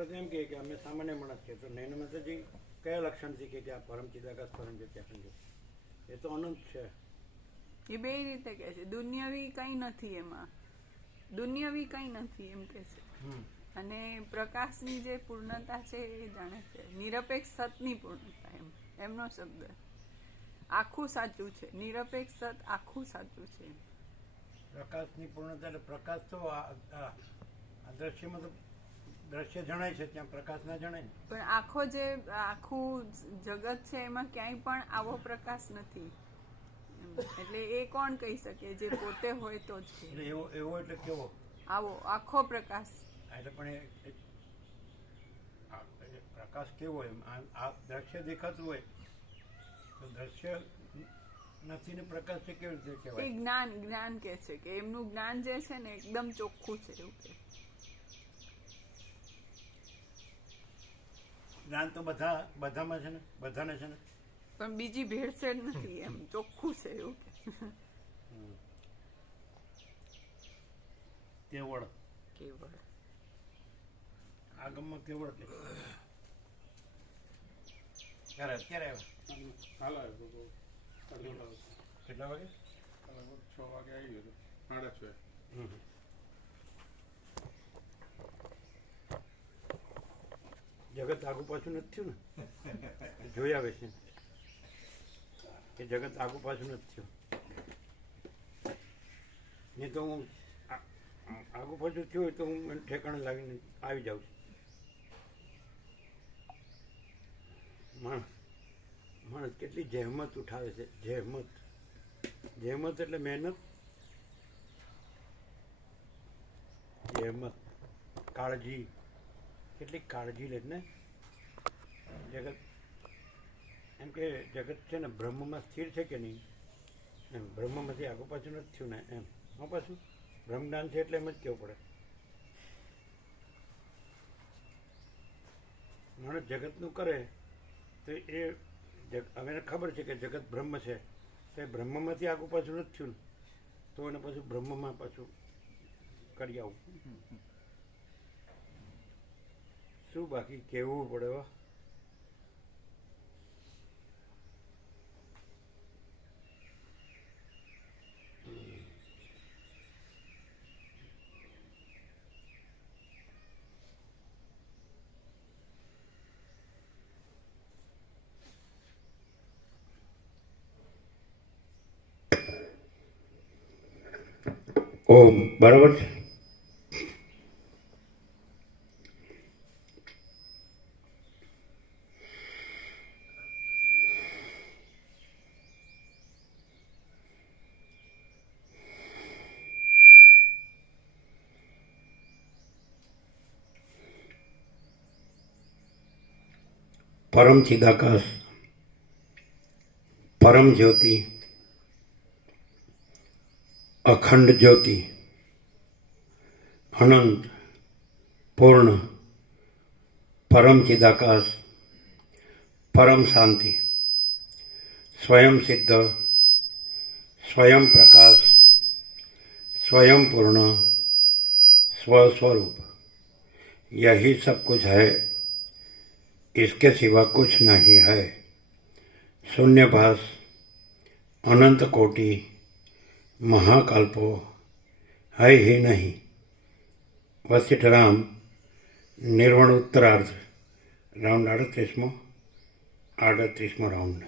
આપણે તો એમ કહીએ કે અમે સામાન્ય માણસ છીએ, તો નયન માતાજી કયા લક્ષણથી કે આ પરમ ચિદાકાશ પરમ જ્યોતિ અખંડ જ્યોતિ? એ તો અનંત છે. એ બે રીતે કે છે, દુનિયાવી કઈ નથી એમાં, દુનિયાવી કઈ નથી એમ કે છે. અને પ્રકાશની જે પૂર્ણતા છે એ જાણે છે, નિરપેક્ષ સતની પૂર્ણતા, એમનો શબ્દ આખું સાચું છે, નિરપેક્ષ સત આખું સાચું છે. પ્રકાશની પૂર્ણતા એટલે પ્રકાશ તો આ દ્રશ્યમાં તો દ્રશ્ય જણાય છે, ત્યાં પ્રકાશ ના જણાય ને. પણ આખું જગત છે એમાં ક્યાંય પણ આવો પ્રકાશ નથી. એટલે એ કોણ કહી શકે જે પોતે હોય તો જ. એવો એટલે કેવો? આવો આખો પ્રકાશ. એટલે પણ પ્રકાશ કેવો હોય? આ દ્રશ્ય દેખાતું હોય તો દ્રશ્ય નથી ને પ્રકાશ છે કેવી રીતે કહેવાય? એ જ્ઞાન કે છે કે એમનું જ્ઞાન જે છે ને એકદમ ચોખ્ખું છે એવું કે. જ્ઞાન તો બધામાં છે ને, બધાને છે ને, પણ બીજી ભેળસેળ નથી, એમ ચોખ્ખું છે એવું કે. કેવળ આગમમાં કેવળ કે ક્યારે અત્યારે આવ્યા? કેટલા વાગે? 6 વાગે આવી ગયો, 6:30. જગત આગુ પાછું નથી થયું ને, જોઈ આવે છે કે જગત આગુ પાછું નથી થયું. નહીં તો હું આગુ પાછું થયું હોય તો હું ઠેકાણે લાવીને આવી જાઉં છું. માણસ કેટલી જહેમત ઉઠાવે છે, જહેમત એટલે મહેનત, જહેમત, કાળજી, કેટલી કાળજી લે ને જગત. એમ કે જગત છે ને બ્રહ્મમાં સ્થિર છે કે નહીં, એમ બ્રહ્મમાંથી આગુ પાછું નથી થયું ને, એમ હું પાછું બ્રહ્મજ્ઞાન છે એટલે એમ જ કહેવું પડે. માણસ જગતનું કરે તો એ હવે ખબર છે કે જગત બ્રહ્મ છે, તો એ બ્રહ્મમાંથી આગુ પાછું નથી થયું ને, તો એને પાછું બ્રહ્મમાં પાછું કરી આવું. શું બાકી કહેવું પડે? ઓમ બરાબર છે. પરમ ચિદાકાશ, પરમ જ્યોતિ, અખંડ જ્યોતિ, અનંત પૂર્ણ, પરમ ચિદાકાશ, પરમ શાંતિ, स्वयं सिद्ध, स्वयं प्रकाश, स्वयं पूर्ण, स्वस्वरूप, यही सब कुछ है, इसके सिवा कुछ नहीं है. शून्यभास, अनंत कोटि, महाकल्पो है ही नहीं. वशिष्ठ राम, निर्वाण उत्तरार्ध, राउंड 38મો રાઉન્ડ.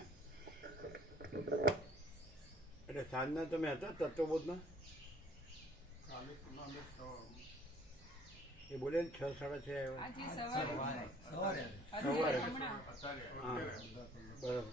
એટલે સાંજના તમે હતા તત્વબોધના? એ બોલે 6, 6:30 સવારે. હા બરાબર.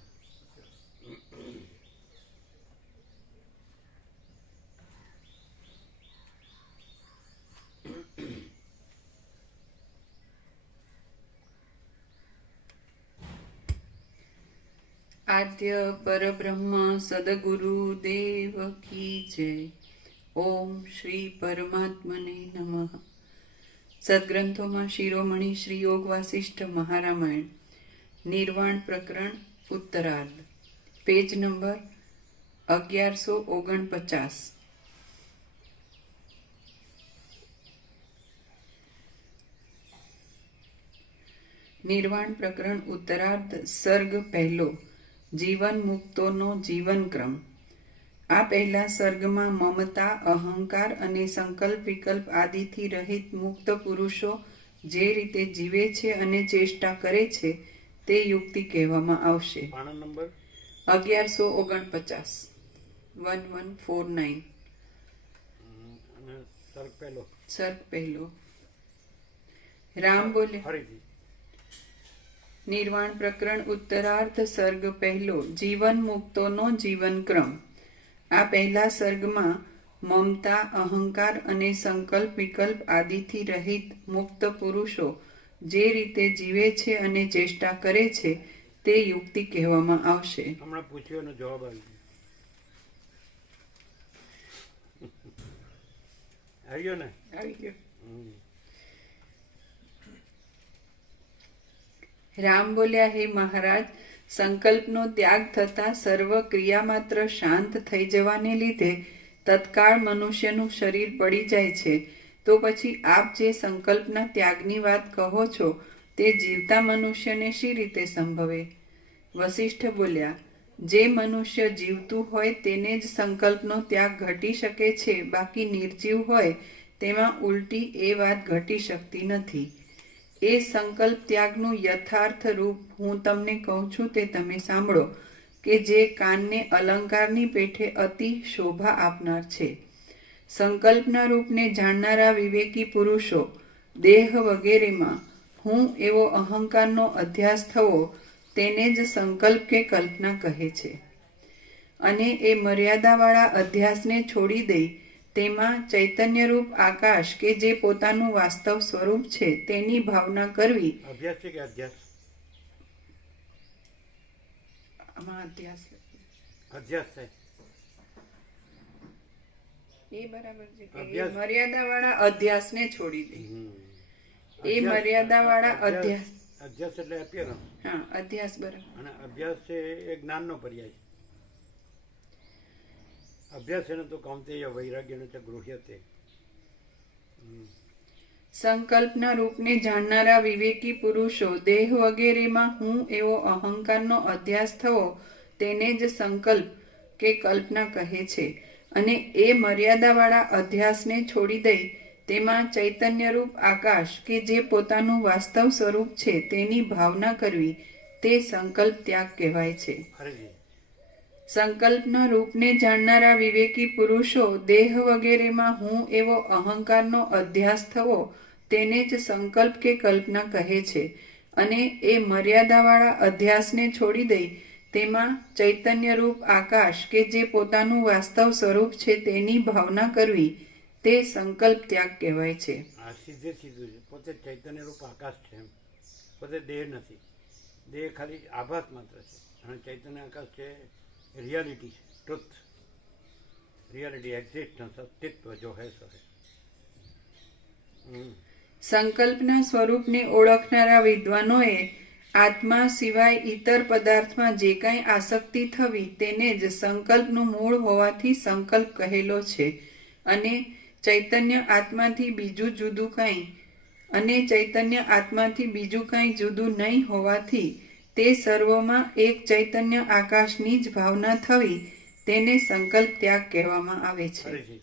આદ્ય પરબ્રહ્મ સદગુરુ દેવ કી જય. ઓમ શ્રી પરમાત્મને નમઃ. સદગ્રંથોમાં શિરોમણી શ્રી યોગ વાસિષ્ઠ મહારામાયણ, નિર્વાણ પ્રકરણ ઉત્તરાર્ધ, પેજ નંબર 1149. નિર્વાણ પ્રકરણ ઉત્તરાર્ધ સર્ગ પહેલો જીવન મુક્તોનો જીવનક્રમ. આ પહેલા સર્ગમાં મમતા, અહંકાર અને સંકલ્પ વિકલ્પ આદિથી રહિત મુક્ત પુરુષો જે રીતે જીવે છે અને ચેષ્ટા કરે છે તે યુક્તિ કહેવામાં આવશે. પાના નંબર 1149 1149. અને સર્ગ પહેલો સર્ગ પહેલો. રામ બોલે ફરીથી નિર્વાણ પ્રકરણ ઉત્તરાર્ધ સર્ગ પહેલો જીવન મુક્તોનો જીવનક્રમ. આ પહેલા સર્ગમાં મમતા, અહંકાર અને સંકલ્પ વિકલ્પ આદિથી રહિત મુક્ત પુરુષો જે રીતે જીવે છે અને ચેષ્ટા કરે છે તે યુક્તિ કહેવામાં આવશે. હમણાં પૂછ્યો એનો જવાબ આવી ગયો ને. આવી ગયો. હમ. રામ બોલ્યા, હે મહારાજ, સંકલ્પનો ત્યાગ થતા સર્વ ક્રિયા માત્ર શાંત થઈ જવાને લીધે તત્કાળ મનુષ્યનું શરીર પડી જાય છે. તો પછી આપ જે સંકલ્પના ત્યાગની વાત કહો છો તે જીવતા મનુષ્યને શી રીતે સંભવે? વશિષ્ઠ બોલ્યા, જે મનુષ્ય જીવતું હોય તેને જ સંકલ્પનો ત્યાગ ઘટી શકે છે, બાકી નિર્જીવ હોય તેમાં ઉલટી એ વાત ઘટી શકતી નથી. એ સંકલ્પ ત્યાગનું યથાર્થ રૂપ હું તમને કહું છું તે તમે સાંભળો, કે જે કાનને અલંકારની પેઠે અતિ શોભા આપનાર છે. સંકલ્પના રૂપને જાણનારા વિવેકી પુરુષો દેહ વગેરેમાં હું એવો અહંકારનો અધ્યાસ થવો તેને જ સંકલ્પ કે કલ્પના કહે છે. અને એ મર્યાદાવાળા અધ્યાસને છોડી દઈ તેમાં ચૈતન્યરૂપ આકાશ કે જે પોતાનું વાસ્તવ સ્વરૂપ છે તેની ભાવના કરવી. અભ્યાસ છે કે અધ્યાસ? આમાં અધ્યાસ અધ્યાસ થાય. એ બરાબર છે કે અભ્યાસ. મર્યાદાવાળા અધ્યાસને છોડી દે. હમ. એ મર્યાદાવાળા અધ્યાસ. અધ્યાસ એટલે અપિયરન્સ. હા, અધ્યાસ બરાબર. અને અભ્યાસ છે એ જ્ઞાનનો પર્યાય છે. અભ્યાસ એને તો કૌંતેય વૈરાગ્યને ચ ગૃહ્યતે. સંકલ્પના રૂપને જાણનારા વિવેકી પુરુષો દેહ વગેરેમાં હું એવો અહંકારનો અધ્યાસ થવો તેને જ સંકલ્પ કે કલ્પના કહે છે. અને એ મર્યાદાવાળા અધ્યાસને છોડી દઈ તેમાં ચૈતન્યરૂપ આકાશ કે જે પોતાનું વાસ્તવ સ્વરૂપ છે તેની ભાવના કરવી તે સંકલ્પ ત્યાગ કહેવાય છે. ફરીથી સંકલ્પના રૂપને જાણનારા વિવેકી પુરુષો દેહ વગેરેમાં હું એવો અહંકારનો અધ્યાસ થવો તેને જ સંકલ્પ કે કલ્પના કહે છે. અને એ મર્યાદાવાળા અધ્યાસને છોડી દઈ તેમાં ચૈતન્યરૂપ આકાશ કે જે પોતાનું વાસ્તવ સ્વરૂપ છે તેની ભાવના કરવી તે સંકલ્પ ત્યાગ કહેવાય છે. આ સીધે સીધું છે. પોતે ચૈતન્ય રૂપ આકાશ છે એમ. પોતે દેહ નથી. દેહ ખાલી આભાસ માત્ર છે. અને ચૈતન્ય આકાશ છે રિયાલિટી છે, ટ્રુથ, રિયાલિટી, એક્ઝિસ્ટન્સ, અસ્તિત્વ જો હે સો હે. સંકલ્પના સ્વરૂપને ઓળખનારા વિદ્વાનોએ આત્મા સિવાય ઇતર પદાર્થમાં જે કાંઈ આસક્તિ થવી તેને જ સંકલ્પનું મૂળ હોવાથી સંકલ્પ કહેલો છે. અને ચૈતન્ય આત્માથી બીજું કાંઈ જુદું નહીં હોવાથી તે સર્વમાં એક ચૈતન્ય આકાશની જ ભાવના થવી તેને સંકલ્પ ત્યાગ કહેવામાં આવે છે. ફરીથી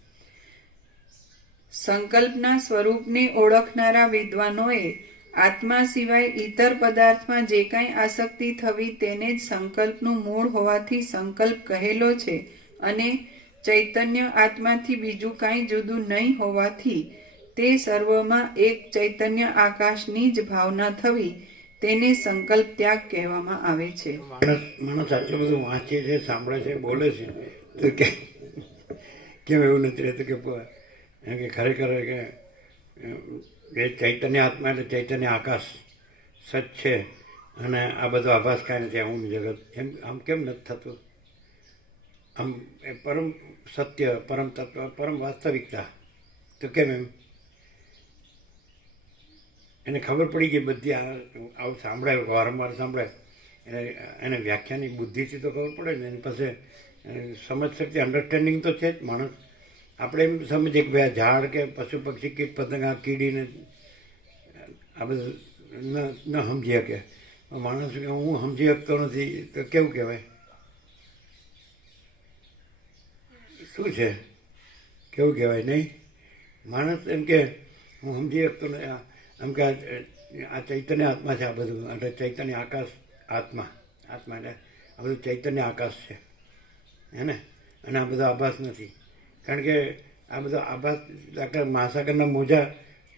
સંકલ્પના સ્વરૂપને ઓળખનારા વિદ્વાનોએ આત્મા સિવાય ઇતર પદાર્થમાં જે કાંઈ આસક્તિ થવી તેને જ સંકલ્પનું મૂળ હોવાથી સંકલ્પ કહેલો છે. અને ચૈતન્ય આત્માથી બીજું કાંઈ જુદું નહીં હોવાથી તે સર્વમાં એક ચૈતન્ય આકાશની જ ભાવના થવી તેને સંકલ્પ ત્યાગ કહેવામાં આવે છે. માણસ આટલું બધું વાંચે છે, સાંભળે છે, બોલે છે તો કેમ એવું નથી રહેતું કે ખરેખર કે એ ચૈતન્ય આત્મા એટલે ચૈતન્ય આકાશ સચ છે અને આ બધો આભાસ કાંઈ નથી, આવું જગત એમ આમ કેમ નથી થતું? આમ એ પરમ સત્ય, પરમ તત્વ, પરમ વાસ્તવિકતા તો કેમ એમ? એને ખબર પડી ગઈ બધી. આવું સાંભળે, વારંવાર સાંભળે એને વ્યાખ્યાની બુદ્ધિથી તો ખબર પડે ને. એની પાસે સમજ શક્તિ, અન્ડરસ્ટેન્ડિંગ તો છે જ. માણસ આપણે એમ સમજીએ કે ભાઈ ઝાડ કે પશુ પક્ષી કીટ પતંગ આ કીડીને આ બધું ન સમજી શકે. માણસ કે હું સમજી શકતો નથી તો કેવું કહેવાય? શું છે? કેવું કહેવાય નહીં? માણસ એમ કે હું સમજી શકતો ને એમ કે આ ચૈતન્ય આત્મા છે, આ બધું એટલે ચૈતન્ય આકાશ આત્મા એટલે આ બધું ચૈતન્ય આકાશ છે હે ને. અને આ બધો આભાસ નથી. કારણ કે આ બધો આભાસ દાખલા મહાસાગરના મોજા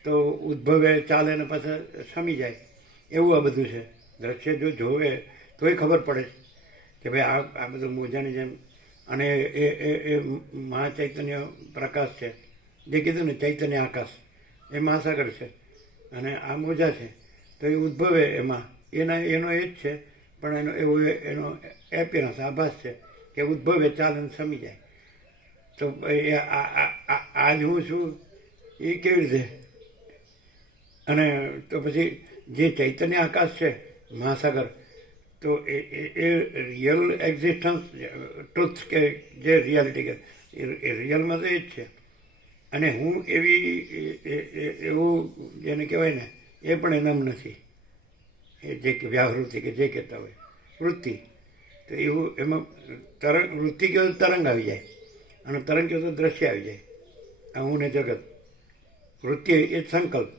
તો ઉદ્ભવે ચાલે ને પાછા શમી જાય એવું આ બધું છે. દ્રશ્ય જો જોવે તોય ખબર પડે કે ભાઈ આ બધું મોજાની જેમ. અને એ મહાચૈતન્ય પ્રકાશ છે જે કીધું ને ચૈતન્ય આકાશ એ મહાસાગર છે અને આ મોજા છે તો એ ઉદ્ભવે એમાં એનો એ જ છે પણ એનો એપિયરન્સ આભાસ છે કે ઉદ્ભવે ચાલે ને શમી જાય. તો આજ હું છું એ કેવી રીતે? અને તો પછી જે ચૈતન્ય આકાશ છે મહાસાગર તો એ રિયલ એક્ઝિસ્ટન્સ ટ્રુથ કે જે રિયાલિટી કે એ રિયલમાં તો એ જ છે. અને હું એવું જેને કહેવાય ને એ પણ એનામ નથી. એ જે વ્યાવૃત્તિ કે જે કહેતા હોય વૃત્તિ તો એવું એમાં વૃત્તિ કહો તો તરંગ આવી જાય અને તરંગ કહો તો દ્રશ્ય આવી જાય. આ હું ને જગત વૃત્તિ એ જ સંકલ્પ.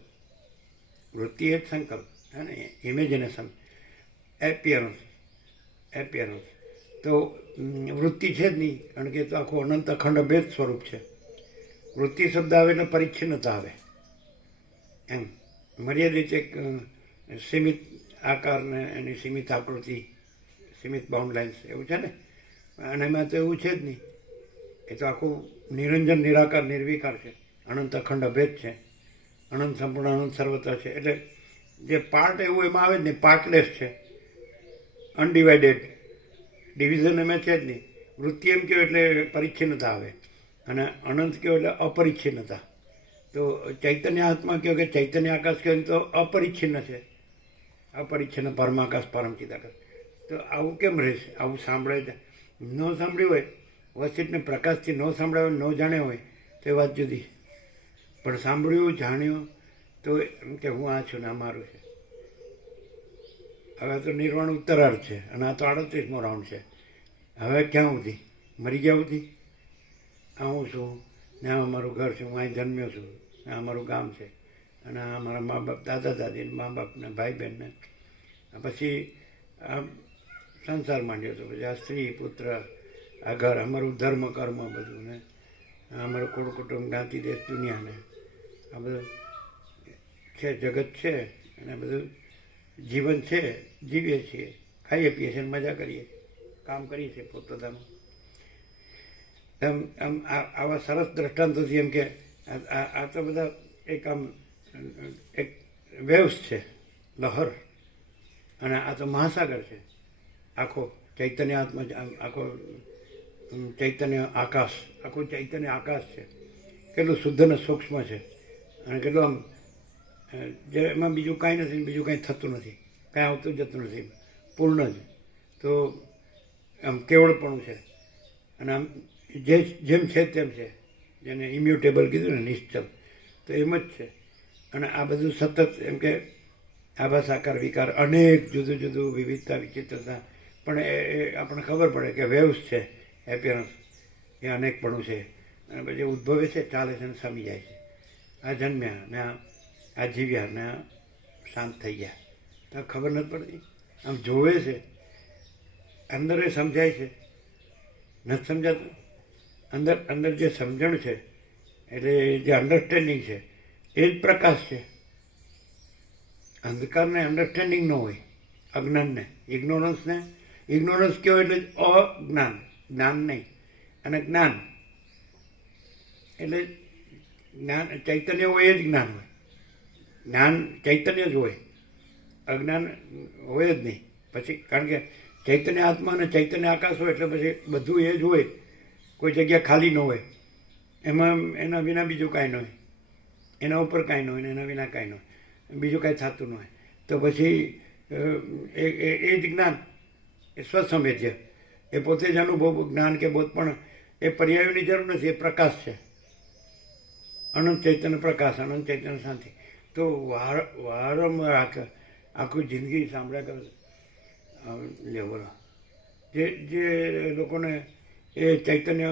વૃત્તિ એ જ સંકલ્પ હે ને. ઇમેજિનેશન એપિયરન્સ તો વૃત્તિ છે જ નહીં કારણ કે તો આખું અનંત અખંડ ભેદ સ્વરૂપ છે. વૃત્તિ શબ્દ આવે એટલે પરિચ્છિન્નતા આવે એમ. મર્યાદિત એક સીમિત આકાર ને એની સીમિત આકૃતિ સીમિત બાઉન્ડ લાઇન્સ એવું છે ને. અને એમાં તો એવું છે જ નહીં. એ તો આખું નિરંજન નિરાકાર નિર્વિકાર છે. અનંત અખંડ અભેદ છે. અનંત સંપૂર્ણ અનંત સર્વત્ર છે. એટલે જે પાર્ટ એવું એમાં આવે જ નહીં. પાર્ટલેસ છે. અનડિવાઇડેડ ડિવિઝન એમાં છે જ નહીં. વૃત્તિ એમ કહો એટલે પરિચ્છિન્નતા આવે અને અનંત કહો એટલે અપરિચ્છિન્નતા. તો ચૈતન્ય આત્મા કહો કે ચૈતન્ય આકાશ કહો તો અપરિચ્છિન્ન છે. અપરિચ્છિન્ન પરમાકાશ પરમચિત આકાશ. તો આવું કેમ રહેશે? આવું સાંભળે ન સાંભળ્યું હોય વસ્તુને પ્રકાશથી ન સાંભળ્યા હોય ન જાણ્યા હોય તો એ વાત જુદી. પણ સાંભળ્યું જાણ્યું તો એમ કે હું આ છું ને આ મારું છે. હવે તો નિર્વાણ ઉત્તરાર્ધ છે અને આ તો 38મો રાઉન્ડ છે. હવે ક્યાં સુધી? મરી ગયા સુધી? આ હું છું ને આ અમારું ઘર છે, હું અહીં જન્મ્યો છું, આ અમારું ગામ છે અને આ મારા મા બાપ દાદા દાદી મા બાપને ભાઈ બહેનને પછી આ સંસાર માંડ્યો હતો. પછી આ સ્ત્રી પુત્ર આ ઘર અમારું ધર્મ કર્મ બધું ને અમારું કુળ કુટુંબ જ્ઞાતિ દેશ દુનિયાને આ બધું છે જગત છે અને બધું જીવન છે. જીવીએ છીએ, ખાઈએ પીએ છીએ, મજા કરીએ, કામ કરીએ છીએ પોતપોતાનું. આમ આવા સરસ દ્રષ્ટાંતોથી એમ કે આ તો બધા એક વેવ્સ છે, લહર. અને આ તો મહાસાગર છે આખો ચૈતન્ય આત્મા, આખો ચૈતન્ય આકાશ, આખું ચૈતન્ય આકાશ છે. કેટલું શુદ્ધ અને સૂક્ષ્મ છે અને કેટલું આમ જે એમાં બીજું કાંઈ નથી, બીજું કાંઈ થતું નથી, કાંઈ આવતું જતું નથી, પૂર્ણ જ. તો આમ કેવળપણું છે અને આમ જેમ છે તેમ છે, જેને ઇમ્યુટેબલ કીધું ને નિશ્ચલ, તો એમ જ છે. અને આ બધું સતત એમ કે આભાસ આકાર વિકાર અનેક જુદું જુદું વિવિધતા વિચિત્રતા પણ એ આપણને ખબર પડે કે વેવ્સ છે, એપિયરન્સ એ અનેકપણું છે. અને પછી ઉદ્ભવે છે, ચાલે છે અને સમી જાય છે. આ જન્મ્યા ને આ જીવ્યા ને આ શાંત થઈ ગયા તો ખબર નથી પડતી. આમ જોવે છે, અંદર એ સમજાય છે, નથી સમજાતું. અંદર જે સમજણ છે એટલે જે અન્ડરસ્ટેન્ડિંગ છે એ જ પ્રકાશ છે. અંધકારને અન્ડરસ્ટેન્ડિંગ ન હોય, અજ્ઞાનને, ઇગ્નોરન્સ કહેવાય એટલે અજ્ઞાન, જ્ઞાન નહીં. અને જ્ઞાન એટલે જ્ઞાન ચૈતન્ય હોય એ જ જ્ઞાન હોય. જ્ઞાન ચૈતન્ય જ હોય, અજ્ઞાન હોય જ નહીં. પછી કારણ કે ચૈતન્ય આત્મા અને ચૈતન્ય આકાશ હોય એટલે પછી બધું એ જ હોય, કોઈ જગ્યા ખાલી ન હોય. એમાં એના વિના બીજું કાંઈ ન હોય, એના ઉપર કાંઈ ન હોય ને એના વિના કાંઈ ન હોય, બીજું કાંઈ થતું ન હોય. તો પછી એ જ જ્ઞાન, એ સ્વસંવેદ્ય, એ પોતે જ અનુભવ જ્ઞાન કે બોધ. પણ એ પર્યાયોની જરૂર નથી, એ પ્રકાશ છે, અનંત ચૈતન્ય પ્રકાશ, અનંત ચૈતન્ય શાંતિ. તો વારંવાર આખું જિંદગી સાંભળ્યા કરે લે બોલો જે લોકોને એ ચૈતન્ય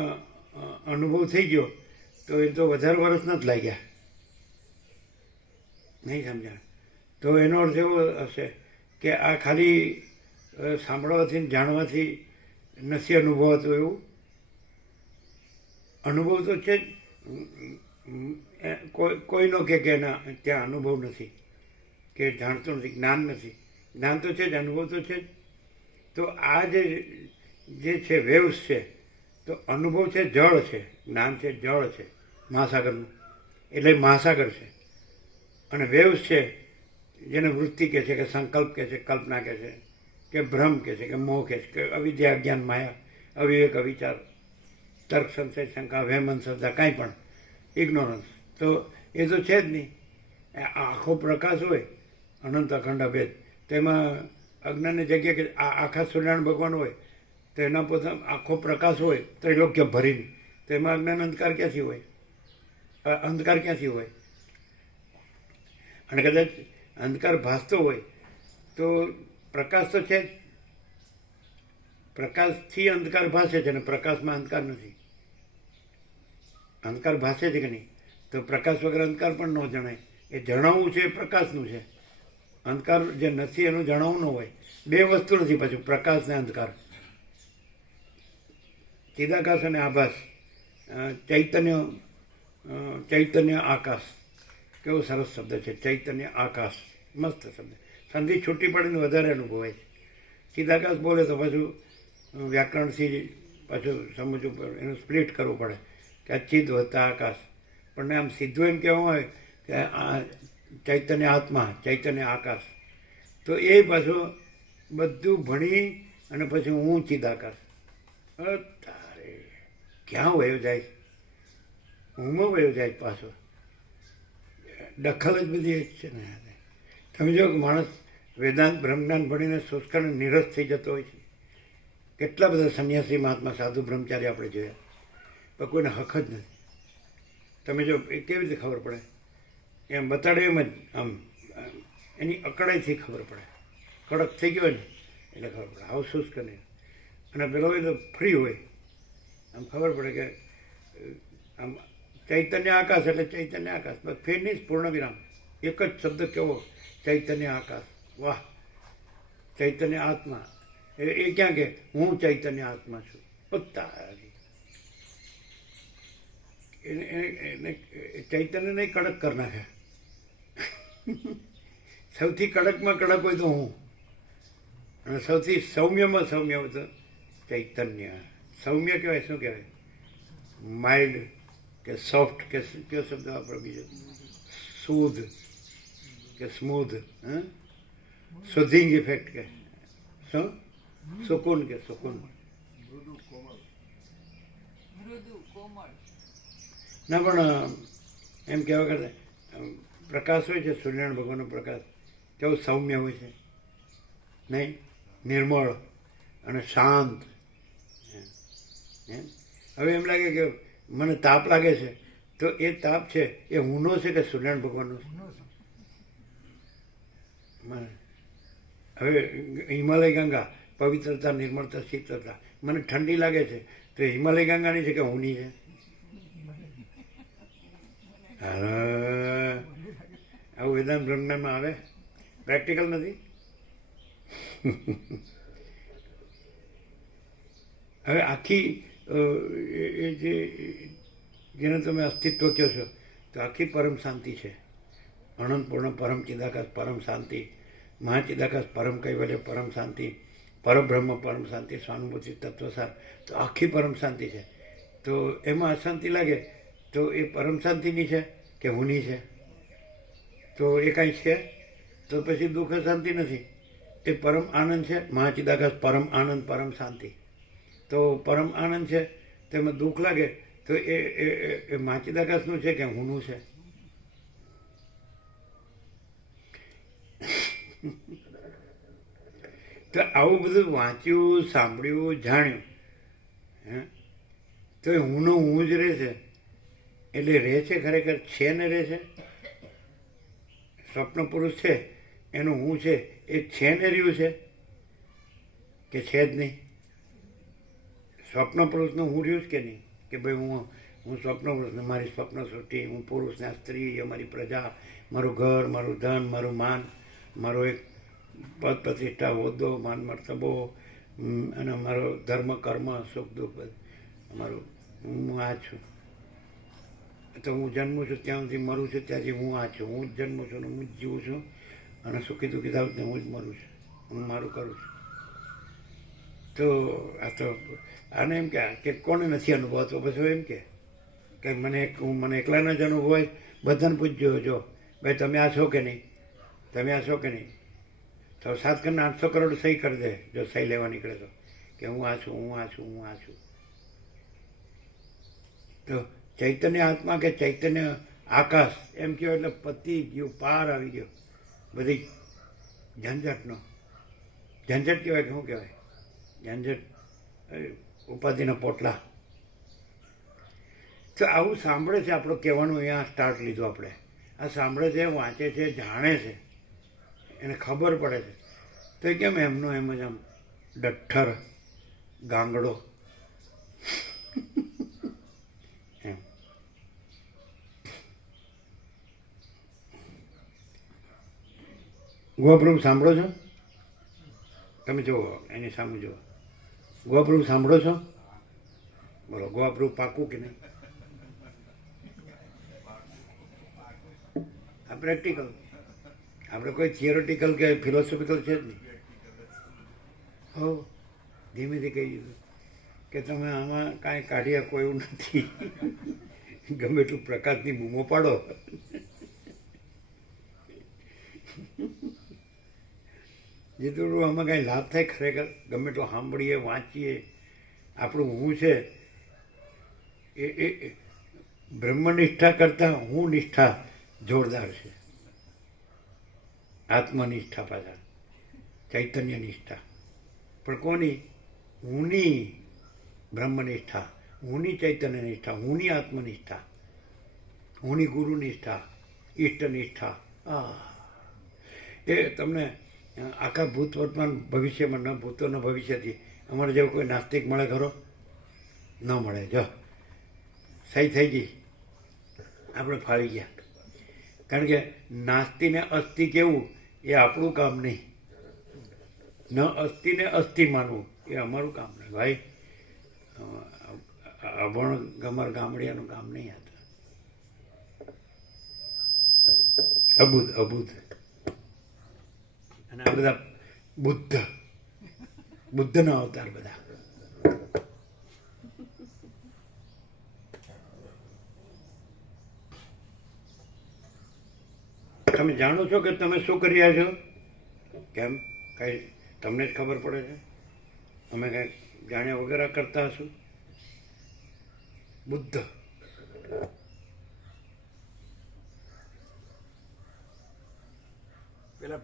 અનુભવ થઈ ગયો તો એ તો વધારે વર્ષ નથી લાગ્યા, નહીં સમજ્યા. તો એનો અર્થ એવો હશે કે આ ખાલી સાંભળવાથી ને જાણવાથી નથી અનુભવાતું. એવું અનુભવ તો છે જ, કોઈનો કે ના ત્યાં અનુભવ નથી કે જાણતો નથી, જ્ઞાન નથી. જ્ઞાન તો છે જ, અનુભવ તો છે જ. તો આ જે છે વેવ્સ છે, તો અનુભવ છે જળ છે, જ્ઞાન છે જળ છે મહાસાગરનું, એટલે મહાસાગર છે. અને વેવ્સ છે જેને વૃત્તિ કહે છે, કે સંકલ્પ કહે છે, કલ્પના કહે છે, કે ભ્રમ કહે છે, કે મોહ કહે છે, કે અવિદ્યા, અજ્ઞાન, માયા, અવિવેક, અવિચાર, તર્ક, સંશય, શંકા, વહેમન, શ્રદ્ધા, કાંઈ પણ ઇગ્નોરન્સ. તો એ તો છે જ નહીં. આખો પ્રકાશ હોય અનંત અખંડ અભેદ, તેમાં અજ્ઞાનની જગ્યાએ કે આખા સૂર્યનારાયણ ભગવાન હોય તો એના પોતા આખો પ્રકાશ હોય ત્રૈલોક્ય ભરીને, તો એમાં અજ્ઞાન અંધકાર ક્યાંથી હોય? અંધકાર ક્યાંથી હોય? અને કદાચ અંધકાર ભાસતો હોય તો પ્રકાશ તો છે જ. પ્રકાશથી અંધકાર ભાસે છે અને પ્રકાશમાં અંધકાર નથી. અંધકાર ભાસે છે કે નહીં? તો પ્રકાશ વગર અંધકાર પણ ન જણાય. એ જણાવવું છે એ પ્રકાશનું છે. અંધકાર જે નથી એનું જણાવવું ન હોય. બે વસ્તુ નથી પાછું, પ્રકાશ ને અંધકાર. ચિદાકાશ અને આભાસ, ચૈતન્ય આકાશ, કેવો સરસ શબ્દ છે ચૈતન્ય આકાશ, મસ્ત શબ્દ. સંધિ છૂટી પડીને વધારે અનુભવાય છે. ચિદાકાશ બોલે તો પાછું વ્યાકરણથી પાછું સમજવું પડે, એનું સ્પ્લિટ કરવું પડે કે આ ચિદ વત્તા આકાશ. પણ આમ સીધું એમ કહેવું હોય કે આ ચૈતન્ય આત્મા, ચૈતન્ય આકાશ, તો એ પાછું બધું ભણી અને પછી હું ચિદાકાશ. તારે ક્યાં વયો જાય? હુંમાં વયો જાય પાછો. દખલ જ બધી જ છે ને. તમે જો કે માણસ વેદાંત બ્રહ્મજ્ઞાન ભણીને શુષ્ક અને નિરસ થઈ જતો હોય છે. કેટલા બધા સંન્યાસી, મહાત્મા, સાધુ, બ્રહ્મચારી આપણે જોયા, પણ કોઈને હક જ નથી. તમે જો એ કેવી રીતે ખબર પડે? એમ બતાડે એમ જ, આમ એની અકળાઈથી ખબર પડે. કડક થઈ ગયો હોય ને એટલે ખબર પડે, આવું શુષ્ક નહીં. અને પેલો હોય તો ફ્રી હોય, આમ ખબર પડે કે આમ ચૈતન્ય આકાશ એટલે ચૈતન્ય આકાશ, બસ ફેર નહીં, પૂર્ણ વિરામ. એક જ શબ્દ કેવો, ચૈતન્ય આકાશ. વાહ! ચૈતન્ય આત્મા, એ ક્યાં કે હું ચૈતન્ય આત્મા છું. એને ચૈતન્ય નહીં કડક કરી નાખે. સૌથી કડકમાં કડક હોય તો હું, અને સૌથી સૌમ્યમાં સૌમ્ય હોય તો ચૈતન્ય. સૌમ્ય કહેવાય, શું કહેવાય? માઇલ્ડ કે સોફ્ટ કે કયો શબ્દ વાપરો બીજો? સ્મૂધ કે સ્મૂધ, સુધિંગ ઇફેક્ટ કે શું? સુકૂન કે સુકૂન. ના પણ એમ કહેવા કરતા પ્રકાશ હોય છે, સૂર્યનારાયણ ભગવાનનો પ્રકાશ કેવો સૌમ્ય હોય છે, નહીં? નિર્મળ અને શાંત. હવે એમ લાગે કે મને તાપ લાગે છે, તો એ તાપ છે એ હુંનો છે કે સૂર્યનારાયણ ભગવાનનો છે? હવે હિમાલય ગંગા, પવિત્રતા, નિર્મળતા, શીતળતા, મને ઠંડી લાગે છે તો હિમાલય ગંગાની છે કે હુંની છે? આવું વેદાંત બ્રહ્મજ્ઞાનમાં આવે? પ્રેક્ટિકલ નથી. હવે આખી એ જેને તમે અસ્તિત્વ કહો છો, તો આખી પરમ શાંતિ છે. અનંતપૂર્ણ પરમ ચિદાકાશ પરમ શાંતિ, મહાચિદાકાશ પરમ કૈવલ્ય પરમ શાંતિ, પરબ્રહ્મ પરમ શાંતિ, સ્વાનુભૂતિ, તત્વસાર, તો આખી પરમ શાંતિ છે. તો એમાં અશાંતિ લાગે તો એ પરમ શાંતિની છે કે હુંની છે? તો એ કાંઈ છે તો પછી દુઃખ શાંતિ નથી. એ પરમ આનંદ છે, મહાચિદાકાશ પરમ આનંદ, પરમ શાંતિ. તો પરમ આનંદ છે, તેમાં દુઃખ લાગે તો એ મહાચિદાકાશનું છે કે હુંનું છે? તો આવું બધું વાંચ્યું, સાંભળ્યું, જાણ્યું, તો એ હુંનો હું જ રહે છે. એટલે રહે છે ખરેખર છે ને રહે છે? સ્વપ્ન પુરુષ છે એનું હું છે એ છે ને રહ્યું છે કે છે જ નહીં? સ્વપ્ન પુરુષનું હું રહ્યું જ કે નહીં? કે ભાઈ હું સ્વપ્ન પુરુષને મારી સ્વપ્ન સૃષ્ટિ, હું પુરુષને આ સ્ત્રી, અમારી પ્રજા, મારું ઘર, મારું ધન, મારું માન, મારો એક પદ પ્રતિષ્ઠા, હોદ્દો, માન મર્તબો, અને મારો ધર્મ કર્મ સુખ દુઃખ અમારું હું આ છું. તો હું જન્મું છું ત્યાં સુધી મરું છું ત્યાંથી હું આ છું. હું જ જન્મું છું ને હું જ જીવું છું અને સુખી દુઃખી થાઉં ને હું જ મરું છું. હું મારું કરું છું. તો આ તો આને એમ કે કોને નથી અનુભવાતો? પછી એમ કે મને એકલાનો જ અનુભવ હોય. બધાને પૂછજો, જો ભાઈ તમે આ છો કે નહીં, તમે આ છો કે નહીં? તો 7 કરોડ 800 કરોડ સહી કરી દે જો સહી લેવા નીકળે તો, કે હું આ છું, હું આ છું, હું આ છું. તો ચૈતન્ય આત્મા કે ચૈતન્ય આકાશ એમ કહો એટલે પતી ગયું, પાર આવી ગયો બધી ઝંઝટનો. ઝંઝટ કહેવાય કે શું કહેવાય? ઝંઝટ ઉપાધિના પોટલા. તો આવું સાંભળે છે. આપણું કહેવાનું અહીંયા સ્ટાર્ટ લીધું આપણે. આ સાંભળે છે, વાંચે છે, જાણે છે, એને ખબર પડે છે. તો એ કેમ એમનો એમ જ આમ ડઠ્ઠર ગાંગડો એમ. ગોપ્રભુ સાંભળો છો? તમે જુઓ, એની સામે જુઓ. ગોપ્રભુ સાંભળો છો? બોલો, ગોપ્રભુ પાકું કે નહીં? આ પ્રેક્ટિકલ. આપણે કોઈ થિયોરિટિકલ કે ફિલોસોફિકલ છે જ નહીં. હો ધીમેથી કહી દીધું કે તમે આમાં કાંઈ કાઢી શકો એવું નથી. ગમે એટલું પ્રકાશની બૂમો પાડો, જેટલું આમાં કાંઈ લાભ થાય ખરેખર? ગમે એટલું સાંભળીએ, વાંચીએ, આપણું હું છે એ બ્રહ્મનિષ્ઠા કરતાં હું નિષ્ઠા જોરદાર છે. આત્મનિષ્ઠા પાછા, ચૈતન્ય નિષ્ઠા. પણ કોની? હુંની બ્રહ્મનિષ્ઠા, હુંની ચૈતન્ય નિષ્ઠા, હુંની આત્મનિષ્ઠા, હુંની ગુરુનિષ્ઠા, ઈષ્ટનિષ્ઠા. એ તમને આખા ભૂત વર્તમાન ભવિષ્યમાં, ન ભૂતો ન ભવિષ્યથી અમારે જેવો કોઈ નાસ્તિક મળે ખરો? ન મળે. જો સહી થઈ ગઈ, આપણે ફાવી ગયા. કારણ કે નાસ્તિને અસ્થિ કેવું એ આપણું કામ નહીં. ન અસ્થિને અસ્થિ માનવું એ અમારું કામ નહીં ભાઈ. અભણ ગમર ગામડિયાનું કામ નહીં. આ અબુધ અબુધ. અને આ બધા બુદ્ધનો અવતાર બધા. તમે જાણો છો કે તમે શું કરી રહ્યા છો? કેમ? કઈ તમને જ ખબર પડે છે? અમે કઈ જાણ્યા વગર કરતા હશું? બુદ્ધ. પેલા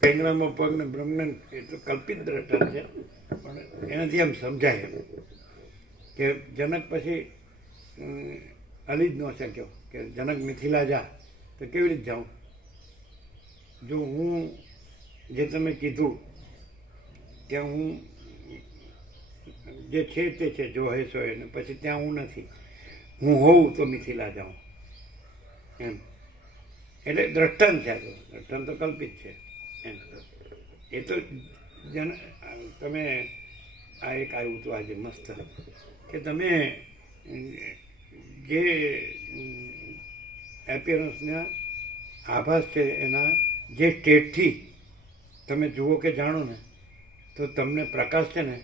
પેંગડામાં પગને બ્રહ્મને એ તો કલ્પિત દ્રષ્ટાંત છે, પણ એનાથી એમ સમજાય એમ કે જનક પછી હલી જ ન શક્યો કે જનક મિથિલા જા, તો કેવી રીતે જાઉં? જો હું જે તમે કીધું કે હું જે છે તે છે, જો હે સો એને પછી ત્યાં હું નથી. હું હોઉં તો મિથિલા જાઉં એમ. એટલે દ્રષ્ટાંત છે. આ તો દ્રષ્ટાંત તો કલ્પિત છે એમ. એ તો તમે આ એક આવ્યું હતું આજે મસ્ત કે તમે જે એપિયરન્સના આભાસ છે એના જે સ્ટેટથી તમે જુઓ કે જાણો ને, તો તમને પ્રકાશ છે ને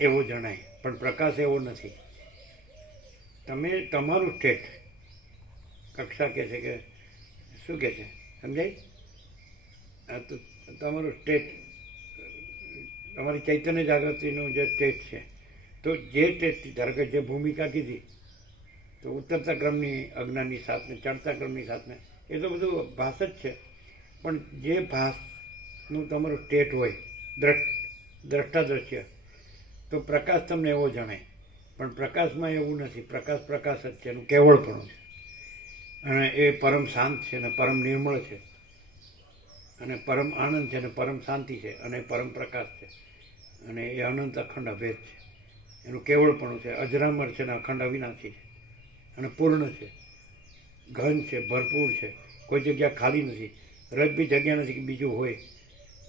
એવો જણાય, પણ પ્રકાશ એવો નથી. તમે તમારું સ્ટેટ કક્ષા કહે છે કે શું કહે છે સમજાય? આ તો તમારું સ્ટેટ, તમારી ચૈતન્ય જાગૃતિનું જે સ્ટેટ છે, તો જે સ્ટેટથી ધારો કે જે ભૂમિકા કીધી, તો ઉતરતા ક્રમની અજ્ઞાનની સાથને, ચડતા ક્રમની સાથને, એ તો બધું ભાસ જ છે. પણ જે ભાસનું તમારું સ્ટેટ હોય, દ્રષ્ટા દ્રશ્ય, તો પ્રકાશ તમને એવો જણાય. પણ પ્રકાશમાં એવું નથી. પ્રકાશ પ્રકાશ જ છે, એનું કેવળપણું છે. અને એ પરમ શાંત છે ને પરમ નિર્મળ છે. અને પરમ આનંદ છે અને પરમ શાંતિ છે અને પરમ પ્રકાશ છે અને એ અનંત અખંડ અભેદ છે. એનું કેવળપણું છે, અજરામર છે અને અખંડ અવિનાશી છે અને પૂર્ણ છે, ઘન છે, ભરપૂર છે, કોઈ જગ્યા ખાલી નથી, રજબી જગ્યા નથી કે બીજું હોય,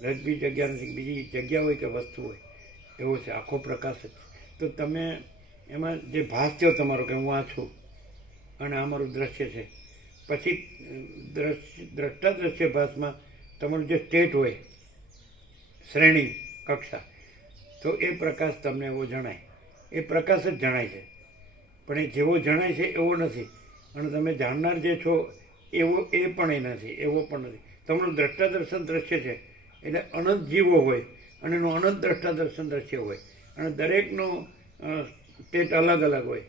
રજબી જગ્યા નથી કે બીજી જગ્યા હોય કે વસ્તુ હોય, એવો છે, આખો પ્રકાશ જ. તો તમે એમાં જે ભાસ થયો તમારો કે હું આ છું અને આ મારું દ્રશ્ય છે, પછી દ્રષ્ટા દ્રશ્ય ભાસમાં તમારું જે સ્ટેટ હોય, શ્રેણી, કક્ષા, તો એ પ્રકાશ તમને એવો જણાય, એ પ્રકાશ જ જણાય છે. પણ એ જેવો જણાય છે એવો નથી, અને તમે જાણનાર જે છો એવો એ પણ એ નથી, એવો પણ નથી. તમારું દ્રષ્ટા દર્શન દ્રશ્ય છે એટલે અનંત જીવો હોય અને એનું અનંત દ્રષ્ટા દર્શન દ્રશ્ય હોય અને દરેકનો સ્ટેટ અલગ અલગ હોય.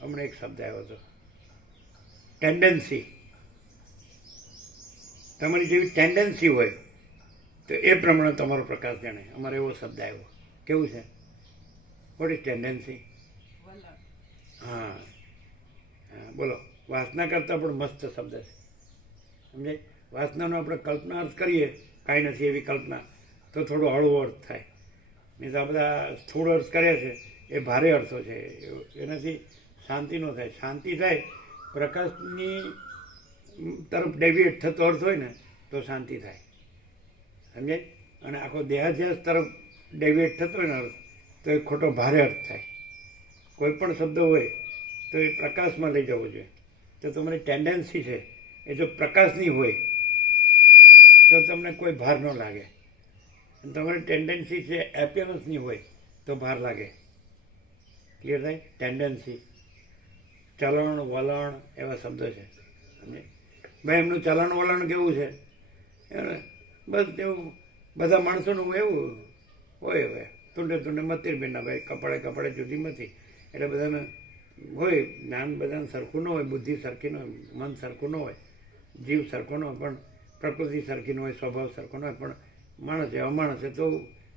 હમણાં એક શબ્દ આવ્યો હતો, ટેન્ડન્સી. તમારી જેવી ટેન્ડન્સી હોય તો એ પ્રમાણે તમારો પ્રકાશ જાણે. અમારે એવો શબ્દ આવ્યો. કેવું છે? What is tendency? હા, બોલો. વાસના કરતાં પણ મસ્ત શબ્દ છે, સમજાય? વાસનાનો આપણે કલ્પના અર્થ કરીએ, કાંઈ નથી એવી કલ્પના, તો થોડો હળવો અર્થ થાય. નહીં તો આ બધા સ્થૂળ અર્થ કર્યા છે એ ભારે અર્થો છે, એનાથી શાંતિ ન થાય. શાંતિ થાય, પ્રકાશની તરફ ડેવિએટ થતો અર્થ હોય ને તો શાંતિ થાય, સમજાય? અને આખો દેહાધ્યાસ તરફ ડેવિએટ થતો હોય ને અર્થ, તો એ ખોટો ભારે અર્થ થાય. કોઈ પણ શબ્દ હોય તો એ પ્રકાશમાં લઈ જવો જોઈએ. તો તમારી ટેન્ડન્સી છે એ જો પ્રકાશની હોય તો તમને કોઈ ભાર ન લાગે, અને તમારી ટેન્ડન્સી છે એપિયરન્સની હોય તો ભાર લાગે. ક્લિયર થાય? ટેન્ડન્સી, ચલણ, વલણ, એવા શબ્દો છે, સમજે? ભાઈ એમનું ચલણ વલણ કેવું છે? બસ એવું બધા માણસોનું એવું હોય. હવે તુંડે મતીર બેના ભાઈ, કપડે જુદી મતી, એટલે બધાને હોય જ્ઞાન, બધાને સરખું ન હોય, બુદ્ધિ સરખી ન હોય, મન સરખું ન હોય, જીવ સરખો ન હોય, પણ પ્રકૃતિ સરખી ન હોય, સ્વભાવ સરખો ન હોય, પણ માણસ છે અમાણસ છે તો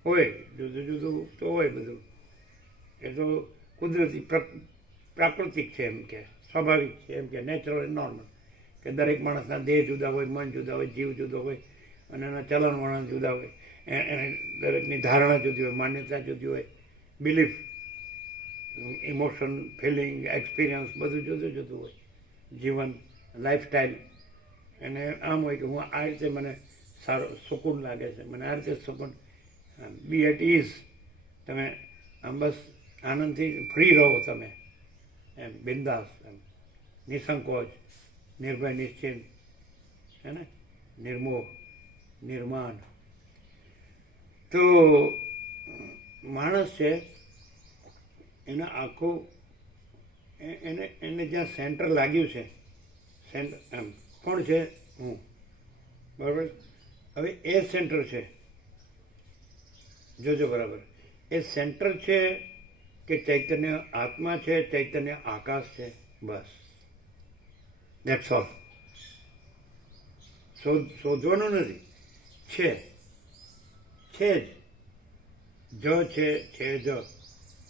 હોય, જુદું જુદું તો હોય બધું. એ તો કુદરતી પ્રાકૃતિક છે, એમ કે સ્વાભાવિક છે, એમ કે નેચરલ એન્ડ નોર્મલ, કે દરેક માણસના દેહ જુદા હોય, મન જુદા હોય, જીવ જુદો હોય અને એના ચલણ વલણ જુદા હોય, એને દરેકની ધારણા જુદી હોય, માન્યતા જુદી હોય, બિલીફ, ઇમોશન, ફિલિંગ, એક્સપિરિયન્સ બધું જુદું જુદું હોય. જીવન, લાઈફસ્ટાઈલ એને આમ હોય કે હું આ રીતે મને સારો સુકૂન લાગે છે, મને આ રીતે સુકૂન, બી એટ ઇઝ, તમે આમ બસ આનંદથી ફ્રી રહો તમે, એમ બિંદાસ, એમ નિસંકોચ, નિર્ભય, નિશ્ચિંત, હે ને, નિર્મોહ, નિર્માન. તો માણસ છે એના આખું એને જ્યાં સેન્ટર લાગ્યું છે, સેન્ટર એમ કોણ છે? હું. બરાબર? હવે એ સેન્ટર છે, જોજો બરાબર, એ સેન્ટર છે કે ચૈતન્ય આત્મા છે, ચૈતન્ય આકાશ છે, બસ, દેટ્સ ઓલ. શોધવાનું નથી, છે જ છે જ,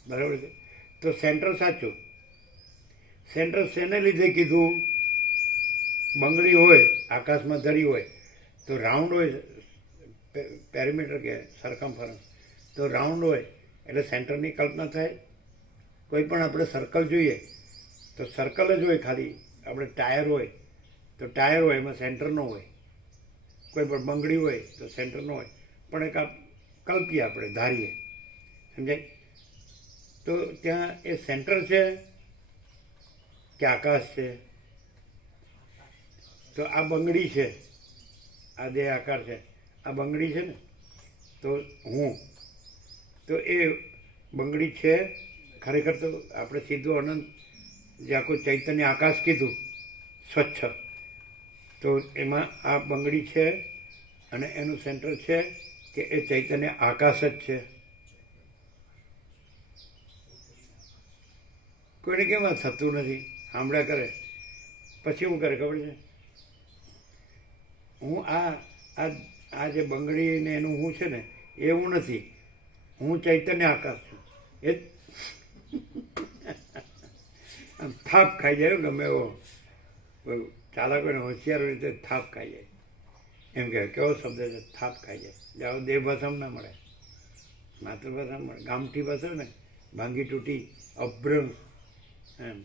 બરાબર છે? તો સેન્ટર સાચું. સેન્ટર શેને લીધે કીધું? બંગડી હોય, આકાશમાં ધરી હોય તો રાઉન્ડ હોય, પેરીમીટર કે સરકમફરન્સ, તો રાઉન્ડ હોય એટલે સેન્ટરની કલ્પના થાય. કોઈ પણ આપણે સર્કલ જોઈએ તો સર્કલ જ હોય ખાલી. આપણે ટાયર હોય તો ટાયર હોય, એમાં સેન્ટર ન હોય. કોઈ પણ બંગડી હોય તો સેન્ટર ન હોય, પણ એક કલ્પીએ, આપણે ધારીએ, સમજાય? તો ત્યાં એ સેન્ટર છે કે આકાશ છે? તો આ બંગડી છે, આ દેહ આકાર છે, આ બંગડી છે ને, તો હું, તો એ બંગડી છે ખરેખર. તો આપણે સીધું અનંત જે આખું ચૈતન્ય આકાશ કીધું સ્વચ્છ, તો એમાં આ બંગડી છે અને એનું સેન્ટર છે કે એ ચૈતન્ય આકાશ જ છે. કોઈને કેમ આ થતું નથી? સાંભળ્યા કરે પછી શું કરે ખબર છે? હું આ જે બંગડી ને એનું હું છે ને એવું નથી, હું ચૈતન્ય આકાશ છું. એ આમ થાપ ખાઈ જાય, ગમે એવો ચાલક હોય ને હોશિયાર રીતે થાપ ખાઈ જાય. એમ કે કેવો શબ્દ છે, થાપ ખાઈ જાય. જાઓ દેહ ભાષામાં ના મળે, માતૃભાષામાં મળે. ગામઠી ભાષા ને ભાંગી તૂટી અભ્રંશ એમ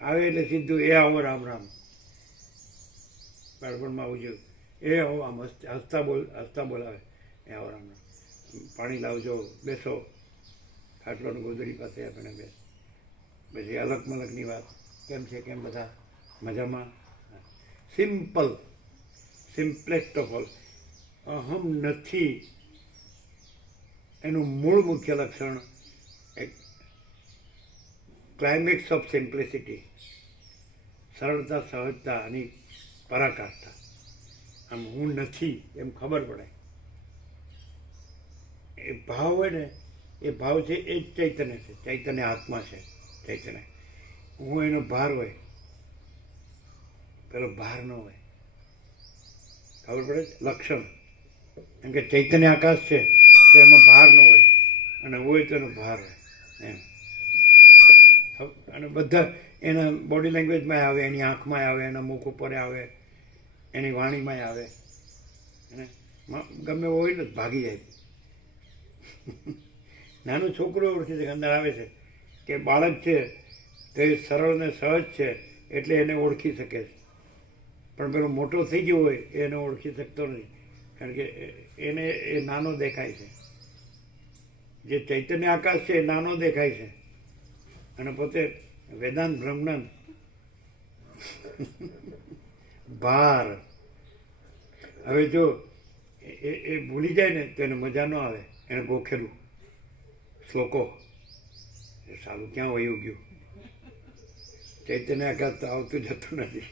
આવે એટલે સીધું એ આવો રામ રામ. બાળપણમાં આવું જોયું, એ આવો આમ હસતા બોલાવે, એ આવો રામ રામ. પાણી લાવજો, બેસો, ખાટલોની ગોદડી પાસે આપણે બેસ. પછી અલગ મલકની વાત, કેમ છે, કેમ બધા મજામાં. સિમ્પલેસ્ટ ઓફ ઓલ, અહમ નથી એનું મૂળ મુખ્ય લક્ષણ, ક્લાઇમેક્સ ઓફ સિમ્પ્લિસિટી, સરળતા, સહજતા અને પરાકાષ્ઠા. આમ હું નથી એમ ખબર પડે. એ ભાવ હોય ને, એ ભાવ છે એ જ ચૈતન્ય છે. ચૈતન્ય આત્મા છે. ચૈતન્ય હું એનો ભાર હોય, પેલો ભાર ન હોય. ખબર પડે લક્ષણ. એમ કે ચૈતન્ય આકાશ છે તો એમાં ભાર ન હોય, અને હોય તો એનો ભાર હોય એમ. અને બધા એના બોડી લેંગ્વેજમાં આવે, એની આંખમાં આવે, એના મુખ ઉપર આવે, એની વાણીમાં આવે. અને ગમે હોય ને ભાગી જાય. નાનું છોકરું ઓળખી છે, અંદર આવે છે કે બાળક છે તો એ સરળ ને સહજ છે એટલે એને ઓળખી શકે છે. પણ પેલો મોટો થઈ ગયો હોય એને ઓળખી શકતો નથી, કારણ કે એને એ નાનો દેખાય છે. જે ચૈતન્ય આકાશ છે એ નાનો દેખાય છે, અને પોતે વેદાંત બ્રહ્મજ્ઞાન ભાર. હવે જો એ ભૂલી જાય ને તો એને મજા ન આવે. એને ગોખેલું શ્લોકો, એ સારું ક્યાં વયું ગયું. ચૈતન્ય આકાશ તો આવતું જતું નથી.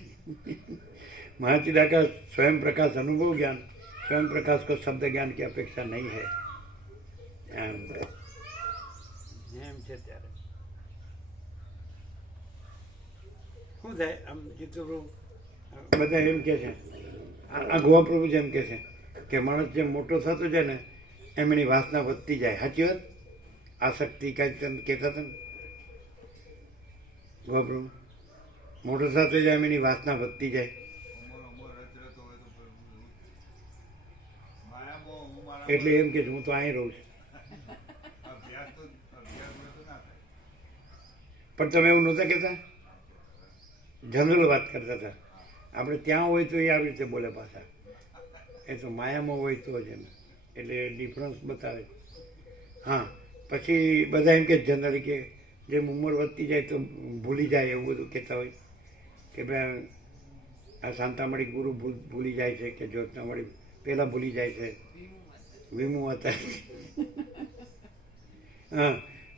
महाचिदाकाश स्वयं प्रकाश अनुभव ज्ञान, स्वयं प्रकाश को शब्द ज्ञान की अपेक्षा नहीं है. એમ છે ત્યારે શું થાય આમ જીતુભાઈ બધા એમ કે છે, આ ગોવા પ્રભુ જેમ કે છે કે માણસ જેમ મોટો થતો જાય ને એમ એની વાસના વધતી જાય. સાચી વાત? આસક્તિ કાંઈ તમે કહેતા હતા ને ગોવા પ્રભુ, મોટો થતો જાય એમ એની વાસના વધતી જાય. એટલે એમ કે હું તો અહીં રહું છું. પણ તમે એવું નહોતા કહેતા, જનરલ વાત કરતા હતા. આપણે ત્યાં હોય તો એ આવી રીતે બોલે પાછા, એ તો માયામાં હોય તો જ એમ. એટલે ડિફરન્સ બતાવે. હા, પછી બધા એમ કે જનરલી કે જેમ ઉંમર વધતી જાય તો ભૂલી જાય એવું બધું કહેતા હોય કે ભાઈ આ શાંતામણી ગુરુ ભૂલી જાય છે, કે જ્યોતનામણી પહેલાં ભૂલી જાય છે, વિમુ હતા. હા,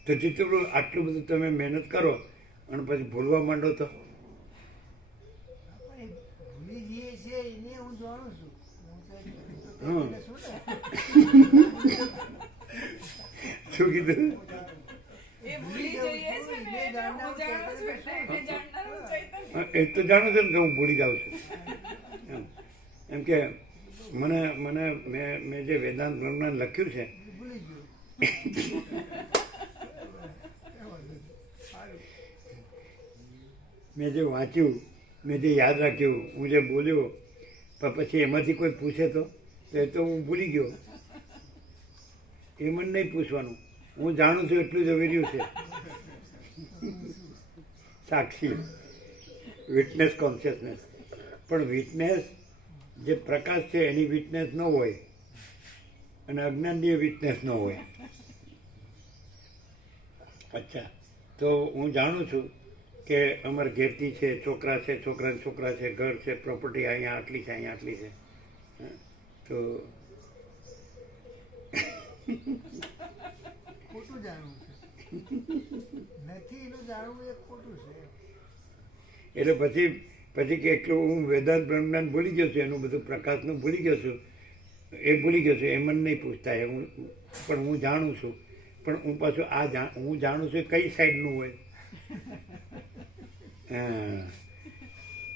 તો જીતુભાઈ આટલું બધું તમે મહેનત કરો અને પછી ભૂલવા માંડો તો શું કીધું? એ તો જાણો છો ને કે હું ભૂલી જાઉં છું. એમ કે મેં જે વેદાંત બ્રહ્મજ્ઞાન લખ્યું છે મેં જે વાંચ્યું, મેં જે યાદ રાખ્યું, હું જે બોલ્યો, પણ પછી એમાંથી કોઈ પૂછે તો એ તો હું ભૂલી ગયો. એ મને નહીં પૂછવાનું, હું જાણું છું એટલું જ અવેર્યું છે. સાક્ષી, વિટનેસ કોન્શિયસનેસ. પણ વિટનેસ જે પ્રકાશ છે એની વિટનેસ ન હોય, અને અજ્ઞાનની વિટનેસ ન હોય. અચ્છા, તો હું જાણું છું કે અમારે ઘેરથી છે, છોકરા છે, છોકરાના છોકરા છે, ઘર છે, પ્રોપર્ટી અહીંયા આટલી છે, અહીંયા આટલી છે. તો ખોટું જાણવું છે, નથી એનું જાણવું એ ખોટું છે. એટલે પછી કે એટલું હું વેદાંત બ્રહ્મજ્ઞાન ભૂલી ગયો છું, એનું બધું પ્રકાશનું ભૂલી ગયો છું, એ ભૂલી ગયો છું. એ મને નહીં પૂછતા એ હું, પણ હું જાણું છું. પણ હું પાછું હું જાણું છું કઈ સાઈડનું હોય.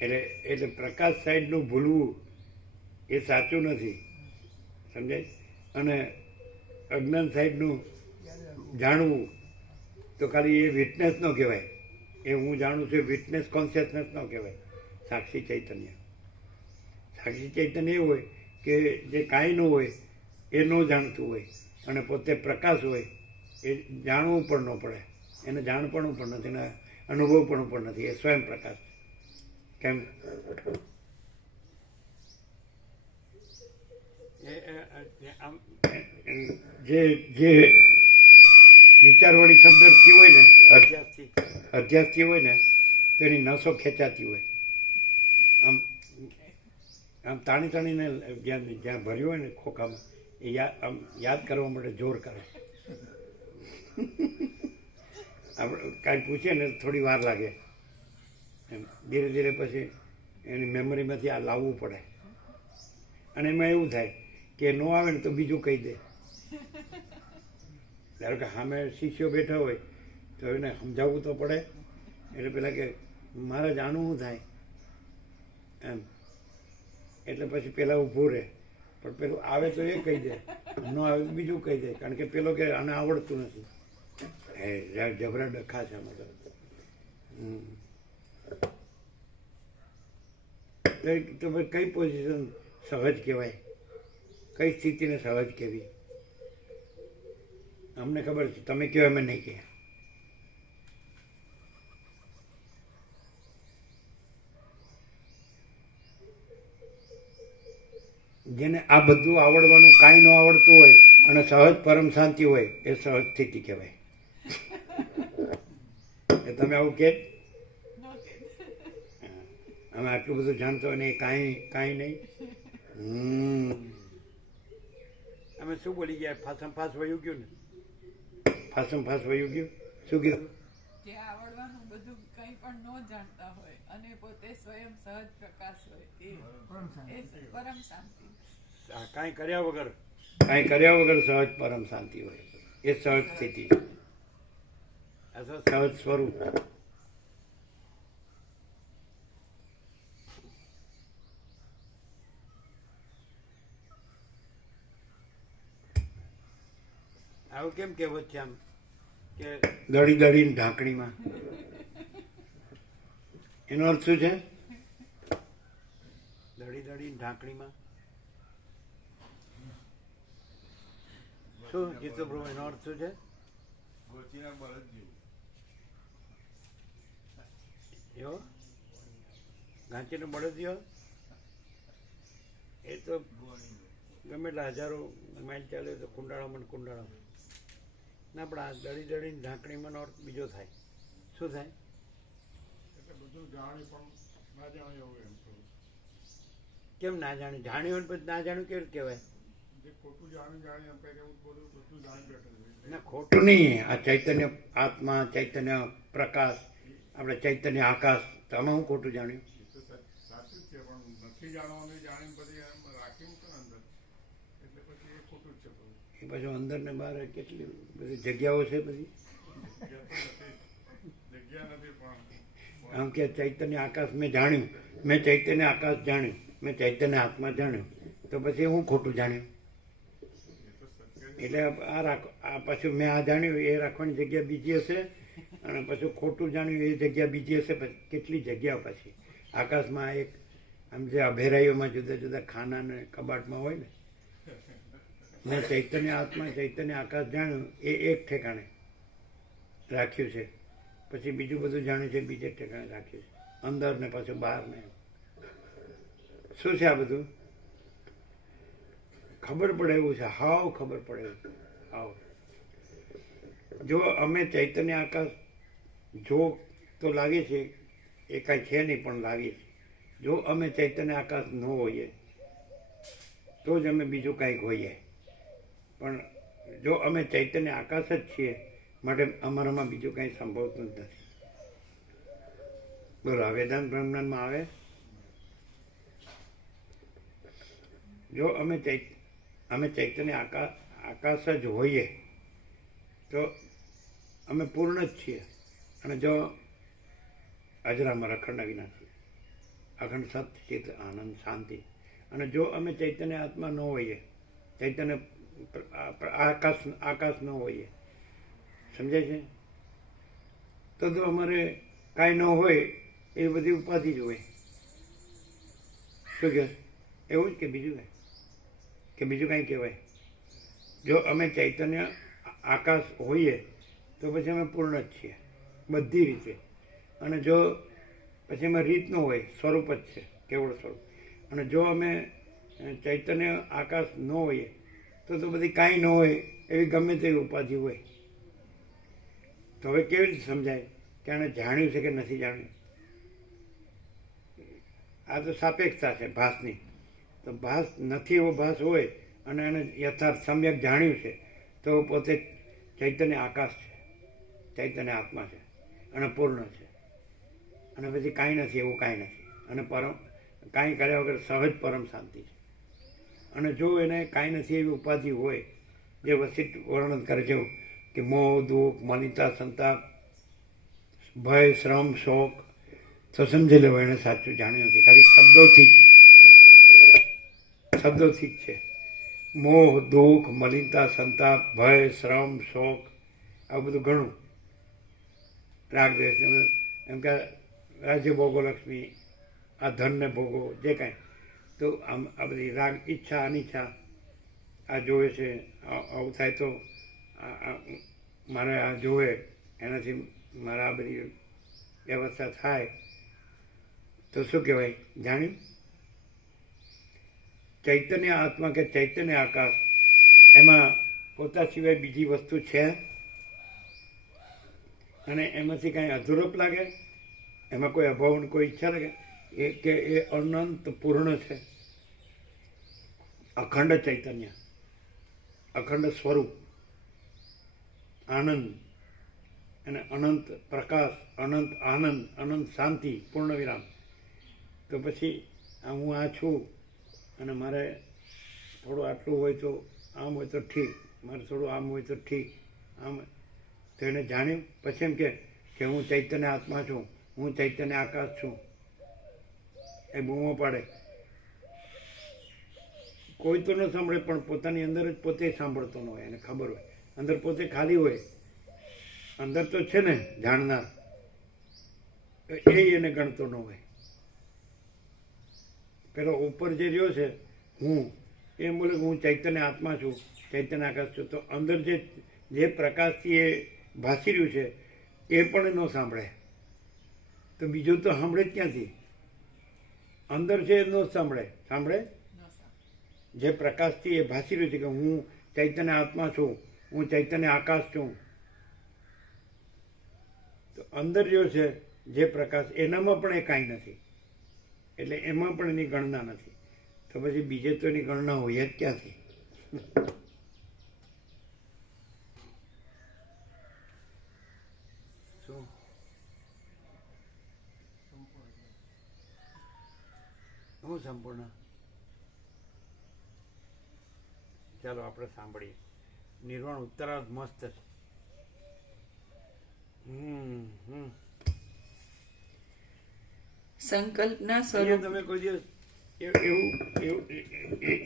એટલે પ્રકાશ સાઈડનું ભૂલવું એ સાચું નથી, સમજાય? અને અજ્ઞાન સાઈડનું જાણવું તો ખાલી એ વિટનેસ ન કહેવાય. એ હું જાણું છું વિટનેસ કોન્શિયસનેસ ન કહેવાય. સાક્ષી ચૈતન્ય, સાક્ષી ચૈતન્ય એ હોય કે જે કાંઈ ન હોય એ ન જાણતું હોય અને પોતે પ્રકાશ હોય એ જાણવું પણ ન પડે, એને જાણપણું પણ નથી, એને અનુભવપણું પણ નથી, એ સ્વયં પ્રકાશ. કેમ જે જે વિચારવાળી શબ્દથી હોય ને, અધ્યાસથી હોય ને, તો એની નસો ખેંચાતી હોય. આમ આમ તાણીને જ્યાં ભર્યું હોય ને ખોખામાં, એ આમ યાદ કરવા માટે જોર કરે. આપણે કાંઈ પૂછીએ ને થોડી વાર લાગે, એમ ધીરે ધીરે પછી એની મેમરીમાંથી આ લાવવું પડે. અને એમાં એવું થાય કે ન આવે ને તો બીજું કહી દે. ધારો કે સામે શિષ્યો બેઠા હોય તો એને સમજાવવું તો પડે. એટલે પેલા કે મારે જાણવું શું થાય એમ, એટલે પછી પેલા ઊભું રહે, પણ પેલું આવે તો એ કહી દે, ન આવે તો બીજું કહી દે, કારણ કે પેલો કે આને આવડતું નથી. હે જબરા ડખા છે આમાં તો. તો ભાઈ કઈ પોઝિશન સહજ કહેવાય, કઈ સ્થિતિને સહજ કહેવી? અમને ખબર છે, તમે કહો અમે નહીં કહે. જેને આ બધું આવડવાનું કાંઈ ન આવડતું હોય અને સહજ પરમ શાંતિ હોય, એ સહજ સ્થિતિ કહેવાય. એ તમે આવું કે અમે આટલું બધું જાણતો હોય ને એ કાંઈ નહીં. અમે શું બોલી ગયા? ફાસમ ફાસ વયું ગયું ને, ફાસમ ફાસ વયું ગયું. શું કીધું? જે આવડવાનું બધું કંઈ પણ ન જાણતા હોય અને પોતે સ્વયં સહજ પ્રકાશ હોય એ પરમ શાંતિ. કાંઈ કર્યા વગર સહજ પરમ શાંતિ હોય, એ સહજ સ્થિતિ, સહજ સ્વરૂપ. આવું કેમ કહેવત છે આમ કે દળી દળીને ઢાંકણીમાં? એનો અર્થ શું છે? દળી દળીને ઢાંકણીમાં શું જીતો પ્રભુ, એનો અર્થ શું છે? એવો ગાંચીનો બળદિયો, એ તો ગમે એટલા હજારો માઇલ ચાલે તો કુંડાળામાં કુંડાળામાં ના, પણ આ દળી દળીને ઢાંકણીમાં અર્થ બીજો થાય. શું થાય? એટલે બધું જાણી પણ ના જાણી એવું એમ કહું. કેમ ના જાણ્યું? જાણ્યું હોય પછી ના જાણ્યું કેવું કહેવાય? જે ખોટું જાણી એમ કંઈક એવું બધું જાણી બેઠું. ના, ખોટું નહીં. આ ચૈતન્ય આત્મા, ચૈતન્ય પ્રકાશ, આપણે ચૈતન્ય આકાશ, તો આમાં હું ખોટું જાણ્યું? એ તો સાચું જ છે, પણ નથી જાણવાનું જાણીને પછી એમ રાખી મૂકે ને અંદર, એટલે પછી એ ખોટું જ છે બધું. એ પાછું અંદર ને બહાર કેટલી બધી જગ્યાઓ છે બધી. જગ્યા નથી પણ આમ કે ચૈતન્ય આકાશ મેં જાણ્યું, મેં ચૈતન્ય આકાશ જાણ્યું, મેં ચૈતન્ય આત્મા જાણ્યું, તો પછી હું ખોટું જાણ્યું? એટલે આ પાછું મેં આ જાણ્યું એ રાખવાની જગ્યા બીજી હશે, અને પછી ખોટું જાણ્યું એ જગ્યા બીજી હશે. પછી કેટલી જગ્યા પછી આકાશમાં એક આમ જે અભેરાઈઓમાં જુદા જુદા ખાના ને કબાટમાં હોય ને, મેં ચૈતન્ય આત્મા ચૈતન્ય આકાશ જાણ્યું એ એક ઠેકાણે રાખ્યું છે, પછી બીજું બધું જાણ્યું છે બીજે ઠેકાણે રાખ્યું છે, અંદર ને પાછું બહાર ને. શું છે આ બધું? ખબર પડે એવું છે, હાવ ખબર પડે એવું. હાવ જો અમે ચૈતન્ય આકાશ જો તો લાગે છે એ કાંઈ છે નહીં, પણ લાગે છે. જો અમે ચૈતન્ય આકાશ ન હોઈએ તો જ અમે બીજું કાંઈક હોઈએ, પણ જો અમે ચૈતન્ય આકાશ જ છીએ માટે અમારામાં બીજું કાંઈ સંભવતું જ નથી. બોલો, વેદાંત બ્રહ્માંડમાં આવે જો અમે ચૈતન્ય આકાશ જ હોઈએ તો અમે પૂર્ણ જ છીએ. અને જો અજરામાં અખંડ અવિનાશી, અખંડ સત ચિત્ત આનંદ શાંતિ. અને જો અમે ચૈતન્ય આત્મા ન હોઈએ, ચૈતન્ય આકાશ ન હોઈએ, સમજાય છે? તો અમારે કાંઈ ન હોય એ બધી ઉપાધિ જ હોય. શું કહે? એવું જ કે બીજું કે બીજું કાંઈ કહેવાય? જો અમે ચૈતન્ય આકાશ હોઈએ તો પછી અમે પૂર્ણ જ છીએ બધી રીતે. અને જો પછી એમાં રીત ન હોય, સ્વરૂપ જ છે, કેવળ સ્વરૂપ. અને જો અમે ચૈતન્ય આકાશ ન હોઈએ તો બધી કાંઈ ન હોય એવી ગમે તેવી ઉપાધિ હોય. તો હવે કેવી રીતે સમજાય કે આણે જાણ્યું છે કે નથી જાણ્યું? આ તો સાપેક્ષતા છે ભાસની. તો ભાસ નથી એવો ભાસ હોય અને એને યથાર્થ સમ્યક જાણ્યું છે તો પોતે ચૈતન્ય આકાશ છે, ચૈતન્ય આત્મા છે અને પૂર્ણ છે. અને પછી કાંઈ નથી એવું કાંઈ નથી. અને કાંઈ કર્યા વગર સહજ પરમ શાંતિ છે. અને જો એને કાંઈ નથી એવી ઉપાધિ હોય, જે વસિષ્ઠ વર્ણન કરે છે કે મોહ, દુઃખ, મલિનતા, સંતાપ, ભય, શ્રમ, શોક, તો સમજી લેવો એને સાચું જાણ્યું નથી. ખાલી શબ્દોથી જ છે. મોહ, દુઃખ, મલિનતા, સંતાપ, ભય, શ્રમ, શોક, આવું બધું ઘણું. રાગ દ્વેષ, એમ કે રાજ્ય ભોગો લક્ષ્મી, આ ધનને ભોગો, જે કાંઈ. તો આ બધી રાગ, ઈચ્છા, અનિચ્છા, આ જોવે છે, આવું થાય તો મારે આ જોવે, એનાથી મારે આ બધી વ્યવસ્થા થાય, તો શું કહેવાય? જાણ્યું? ચૈતન્ય આત્મા કે ચૈતન્ય આકાશ, એમાં પોતા સિવાય બીજી વસ્તુ છે અને એમાંથી કાંઈ અધૂરપ લાગે? એમાં કોઈ અભાવની કોઈ ઈચ્છા લાગે? એ અનંત પૂર્ણ છે, અખંડ ચૈતન્ય, અખંડ સ્વરૂપ, આનંદ અને અનંત પ્રકાશ, અનંત આનંદ, અનંત શાંતિ, પૂર્ણ વિરામ. તો પછી હું આ છું અને મારે થોડું આટલું હોય તો આમ હોય તો ઠીક, મારે થોડું આમ હોય તો ઠીક, આમ. તો એને જાણ્યું પછી એમ કે હું ચૈતન્ય આત્મા છું, હું ચૈતન્ય આકાશ છું, એ બૂમો પાડે. કોઈ તો ન સાંભળે, પણ પોતાની અંદર જ પોતે સાંભળતો ન હોય, એને ખબર હોય, અંદર પોતે ખાલી હોય. અંદર તો છે ને જાણનાર, એ એને ગણતો ન હોય. પેલો ઉપર જે રહ્યો છે હું, એ બોલે કે હું ચૈતન્ય આત્મા છું, ચૈતન્ય આકાશ છું. તો અંદર જે પ્રકાશથી એ ભાસી રહ્યું છે એ પણ ન સાંભળે, તો બીજું તો સાંભળે જ ક્યાંથી? અંદર છે એ ન સાંભળે. સાંભળે જે પ્રકાશથી એ ભાસી રહ્યું છે કે હું ચૈતન્ય આત્મા છું, હું ચૈતન્ય આકાશ છું. તો અંદર રહ્યો છે જે પ્રકાશ, એનામાં પણ એ કાંઈ નથી, એટલે એમાં પણ એની ગણના નથી. તો પછી બીજે તો એની ગણના હોય જ ક્યાંથી? શું હું સંપૂર્ણ? ચાલો આપણે સાંભળીએ. નિર્વાણ ઉત્તરાર્ધ મસ્ત છે. સંકલ્પના સ્વરૂપ. તમે કોઈ દિવસ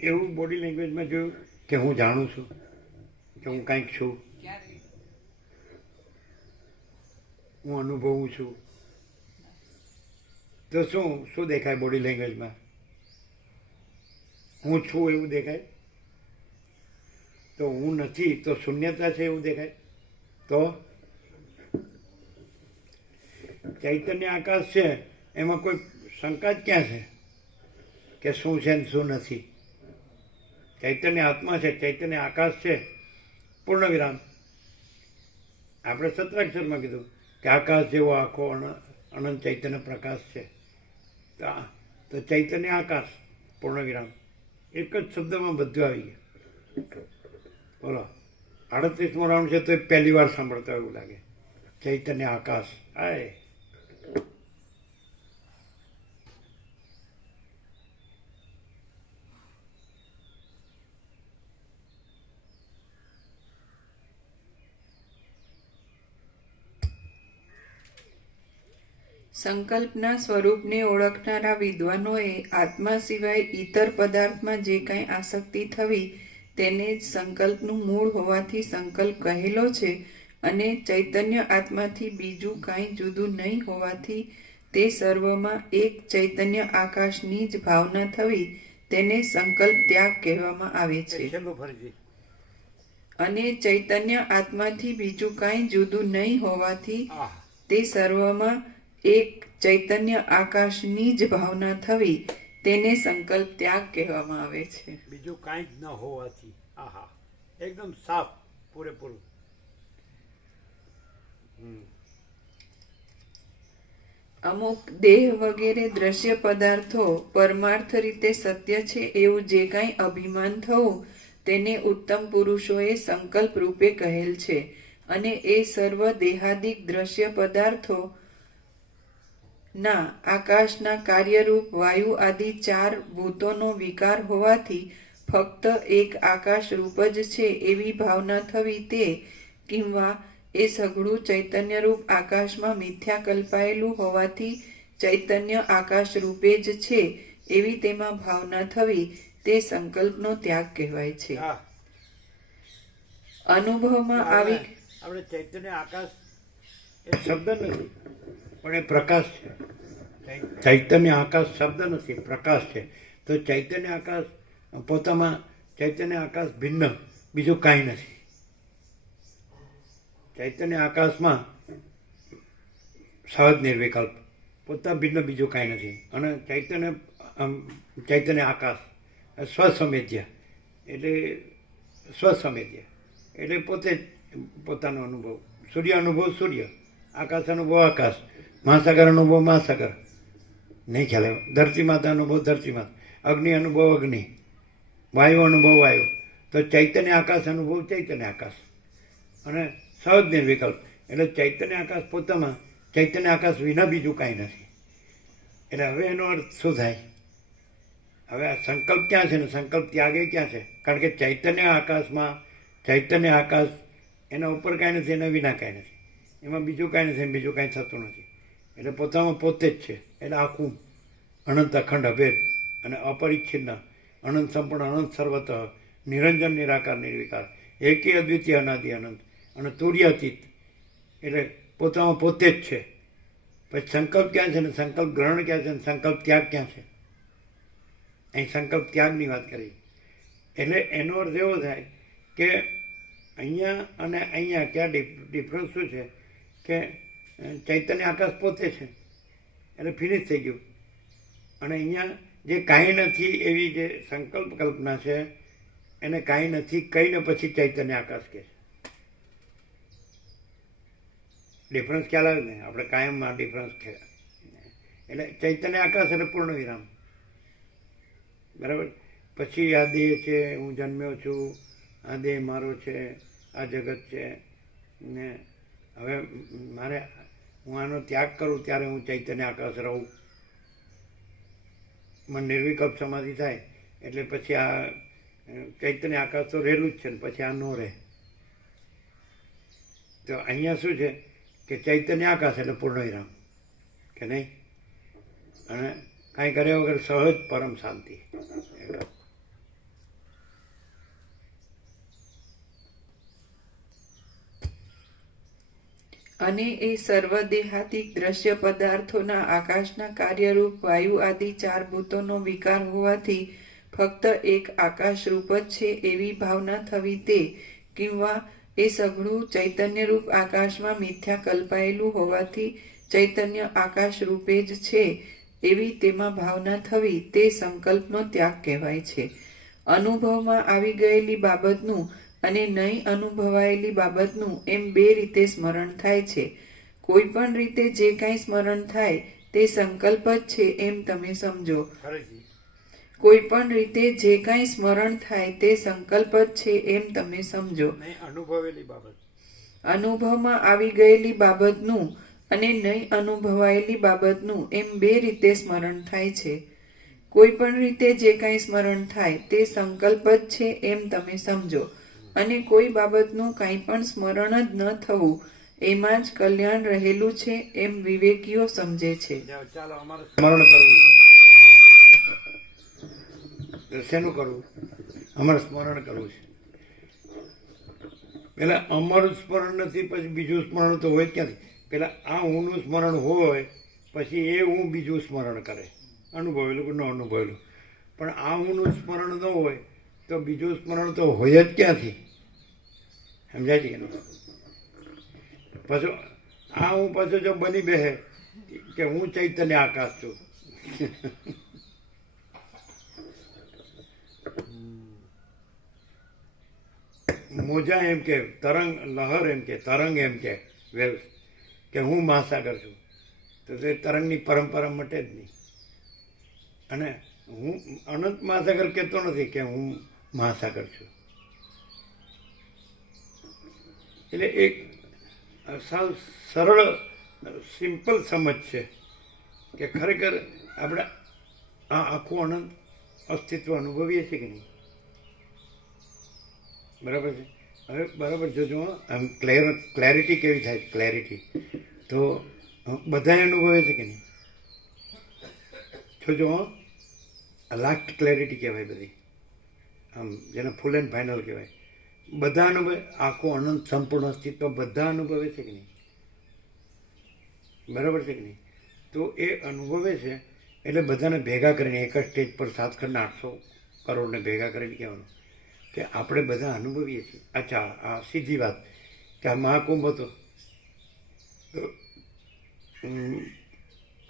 એવું બોડી લેંગ્વેજમાં જોયું કે હું જાણું છું, કે હું કંઈક છું, હું અનુભવું છું? તો શું દેખાય બોડી લેંગ્વેજમાં? હું છું એવું દેખાય? તો હું નથી તો શૂન્યતા છે એવું દેખાય? તો ચૈતન્ય આકાશ છે, એમાં કોઈ શંકા જ ક્યાં છે કે શું છે ને શું નથી? ચૈતન્ય આત્મા છે, ચૈતન્ય આકાશ છે, પૂર્ણ વિરામ. આપણે સત્રાક્ષરમાં કીધું કે આકાશ જેવો આખો અનંત ચૈતન્ય પ્રકાશ છે. તો ચૈતન્ય આકાશ, પૂર્ણ વિરામ. એક જ શબ્દમાં બધું આવી ગયું. બોલો, 38મો રાઉન્ડ છે તો એ પહેલી વાર સાંભળતા એવું લાગે. ચૈતન્ય આકાશ, આય સંકલ્પના સ્વરૂપને ઓળખનારા વિદ્વાનોએ આત્મા સિવાય ઈતર પદાર્થમાં જે કાંઈ આસક્તિ થવી તેને જ સંકલ્પનું મૂળ હોવાથી સંકલ્પ કહેલો છે, અને ચૈતન્ય આત્માથી બીજું કાંઈ જુદું નહીં હોવાથી તે સર્વમાં એક ચૈતન્ય આકાશની જ ભાવના થવી તેને સંકલ્પ ત્યાગ કહેવામાં આવે છે. છેલ્લું ફરીથી. અને ચૈતન્ય આત્માથી બીજું કાંઈ જુદું નહીં હોવાથી આહ, તે સર્વમાં એક ચૈતન્ય આકાશની જ ભાવના થવી તેને સંકલ્પ ત્યાગ કહેવામાં આવે છે. બીજું કાંઈ જ ન હોવાથી. આહા, એકદમ સાફ, પૂરેપૂરું. અમુક દેહ વગેરે દ્રશ્ય પદાર્થો પરમાર્થ રીતે સત્ય છે એવું જે કાંઈ અભિમાન થવું તેને ઉત્તમ પુરુષોએ સંકલ્પ રૂપે કહેલ છે. અને એ સર્વ દેહાદિક દ્રશ્ય પદાર્થો ના આકાશના કાર્યરૂપ વાયુ આદિ 4 ભૂતોનો વિકાર હોવાથી ફક્ત એક આકાશ રૂપ જ છે એવી ભાવના થવી તે, કિંવા એ સઘળું ચૈતન્યરૂપ આકાશમાં મિથ્યા કલ્પાયેલું હોવાથી ચૈતન્ય આકાશ રૂપે જ છે એવી તેમાં ભાવના થવી તે સંકલ્પનો ત્યાગ કહેવાય છે. હા, અનુભવમાં આવી આપણે ચૈતન્ય આકાશ એ શબ્દ નથી, પણ એ પ્રકાશ છે. ચૈતન્ય આકાશ શબ્દ નથી, પ્રકાશ છે. તો ચૈતન્ય આકાશ પોતામાં ચૈતન્ય આકાશ ભિન્ન બીજું કાંઈ નથી. ચૈતન્ય આકાશમાં સહજ નિર્વિકલ્પ પોતા ભિન્ન બીજું કાંઈ નથી. અને ચૈતન્ય આકાશ સ્વસંવેદ્ય એટલે સ્વસંવેદ્ય એટલે પોતે જ પોતાનો અનુભવ. સૂર્ય અનુભવ સૂર્ય, આકાશ અનુભવ આકાશ, મહાસાગર અનુભવ મહાસાગર, નહીં ખ્યાલ આવ્યો. ધરતી માતા અનુભવ ધરતી માતા, અગ્નિ અનુભવ અગ્નિ, વાયુ અનુભવ વાયુ. તો ચૈતન્ય આકાશ અનુભવ ચૈતન્ય આકાશ અને સહજ નિર્વિકલ્પ એટલે ચૈતન્ય આકાશ પોતામાં ચૈતન્ય આકાશ વિના બીજું કાંઈ નથી. એટલે હવે એનો અર્થ શું થાય? હવે આ સંકલ્પ ક્યાં છે ને સંકલ્પ ત્યાગે ક્યાં છે? કારણ કે ચૈતન્ય આકાશમાં ચૈતન્ય આકાશ એના ઉપર કાંઈ નથી, એના વિના કાંઈ નથી, એમાં બીજું કાંઈ નથી, બીજું કાંઈ થતું નથી. એટલે પોતામાં પોતે જ છે. એટલે આખું અનંત અખંડ અભેદ અને અપરિચ્છિન્ન અનંત સંપૂર્ણ અનંત સર્વતઃ નિરંજન નિરાકાર નિર્વિકાર એકી અદ્વિતીય અનાદિ અનંત અને તુર્યાતીત એટલે પોતામાં પોતે જ છે. પછી સંકલ્પ ક્યાં છે ને સંકલ્પ ગ્રહણ ક્યાં છે ને સંકલ્પ ત્યાગ ક્યાં છે? અહીં સંકલ્પ ત્યાગની વાત કરી. એટલે એનો અર્થ એવો થાય કે અહીંયા અને અહીંયા ક્યાં ડિફરન્સ શું છે કે ચૈતન્ય આકાશ પોતે છે એટલે ફિનિશ થઈ ગયું. અને અહીંયા જે કાંઈ નથી એવી જે સંકલ્પ કલ્પના છે એને કાંઈ નથી કહીને પછી ચૈતન્ય આકાશ કહે છે. ડિફરન્સ ખ્યાલ આવે ને? આપણે કાયમમાં ડિફરન્સ છે. એટલે ચૈતન્ય આકાશ એટલે પૂર્ણ વિરામ, બરાબર. પછી આ દેહ છે, હું જન્મ્યો છું, આ દેહ મારો છે, આ જગત છે ને હવે મારે હું આનો ત્યાગ કરું ત્યારે હું ચૈતન્ય આકાશ રહું. મને નિર્વિકલ્પ સમાધિ થાય એટલે પછી આ ચૈતન્ય આકાશ તો રહેલું જ છે ને પછી આ ન રહે. તો અહીંયા શું છે કે ચૈતન્ય આકાશ એટલે પૂર્ણ વિરામ કે નહીં? અને કાંઈ કર્યા વગર સહજ પરમ શાંતિ. અને એ સર્વદેહાતિક દ્રશ્ય પદાર્થોના આકાશના કાર્યરૂપ વાયુ આદિ 4 ભૂતોનો વિકાર હોવાથી ફક્ત એક આકાશ રૂપ જ છે એવી ભાવના થવી તે, કિંવા એ સઘળું ચૈતન્યરૂપ આકાશમાં મિથ્યા કલ્પાયેલું હોવાથી ચૈતન્ય આકાશ રૂપે જ છે એવી તેમાં ભાવના થવી તે સંકલ્પનો ત્યાગ કહેવાય છે. અનુભવમાં આવી ગયેલી બાબતનું અને નહીં અનુભવાયેલી બાબતનું એમ 2 રીતે સ્મરણ થાય છે. કોઈ પણ રીતે જે કાંઈ સ્મરણ થાય તે સંકલ્પ જ છે એમ તમે સમજો. કોઈ પણ રીતે જે કાંઈ સ્મરણ થાય તે સંકલ્પ જ છે એમ તમે સમજો. અનુભવમાં આવી ગયેલી બાબતનું અને નહીં અનુભવાયેલી બાબતનું એમ 2 રીતે સ્મરણ થાય છે. કોઈ પણ રીતે જે કાંઈ સ્મરણ થાય તે સંકલ્પ જ છે એમ તમે સમજો. અને કોઈ બાબતનું કાંઈ પણ સ્મરણ જ ન થવું એમાં જ કલ્યાણ રહેલું છે એમ વિવેકીઓ સમજે છે. સ્મરણ કરવું છે. શેનું કરવું? અમારે સ્મરણ કરવું છે. પેલા અમારું સ્મરણ નથી, પછી બીજું સ્મરણ તો હોય ક્યાંથી? પેલા આ હુંનું સ્મરણ હોય પછી એ હું બીજું સ્મરણ કરે, અનુભવેલું કે ન અનુભવેલું. પણ આ હુંનું સ્મરણ ન હોય તો બીજું સ્મરણ તો હોય જ ક્યાંથી? સમજાય છે કે નહીં? પાછું આ હું પાછું જો બની બેસે કે હું ચૈતન્ય આકાશ છું. મોજા એમ કે તરંગ, લહર એમ કે તરંગ એમ કે વેવ્સ, કે હું મહાસાગર છું, તો તે તરંગની પરંપરા મટે જ નહીં. અને હું અનંત મહાસાગર કહેતો નથી કે હું મહાસાગર છું. એટલે એક સાવ સરળ સિમ્પલ સમજ છે કે ખરેખર આપણે આ આખું અનંત અસ્તિત્વ અનુભવીએ છીએ કે નહીં? બરાબર છે. હવે બરાબર જોજો, આમ ક્લેરિટી કેવી થાય? ક્લેરિટી તો બધા અનુભવે છે કે નહીં? જોજો, લાસ્ટ ક્લેરિટી કહેવાય બધી, આમ જેને ફૂલ એન્ડ ફાઇનલ કહેવાય. બધા અનુભવે, આખું અનંત સંપૂર્ણ અસ્તિત્વ બધા અનુભવે છે કે નહીં? બરાબર છે કે નહીં? તો એ અનુભવે છે એટલે બધાને ભેગા કરીને એક જ સ્ટેજ પર 7,800 કરોડને ભેગા કરીને કહેવાનું કે આપણે બધા અનુભવીએ છીએ. અચ્છા, આ સીધી વાત કે આ મહાકુંભ હતો તો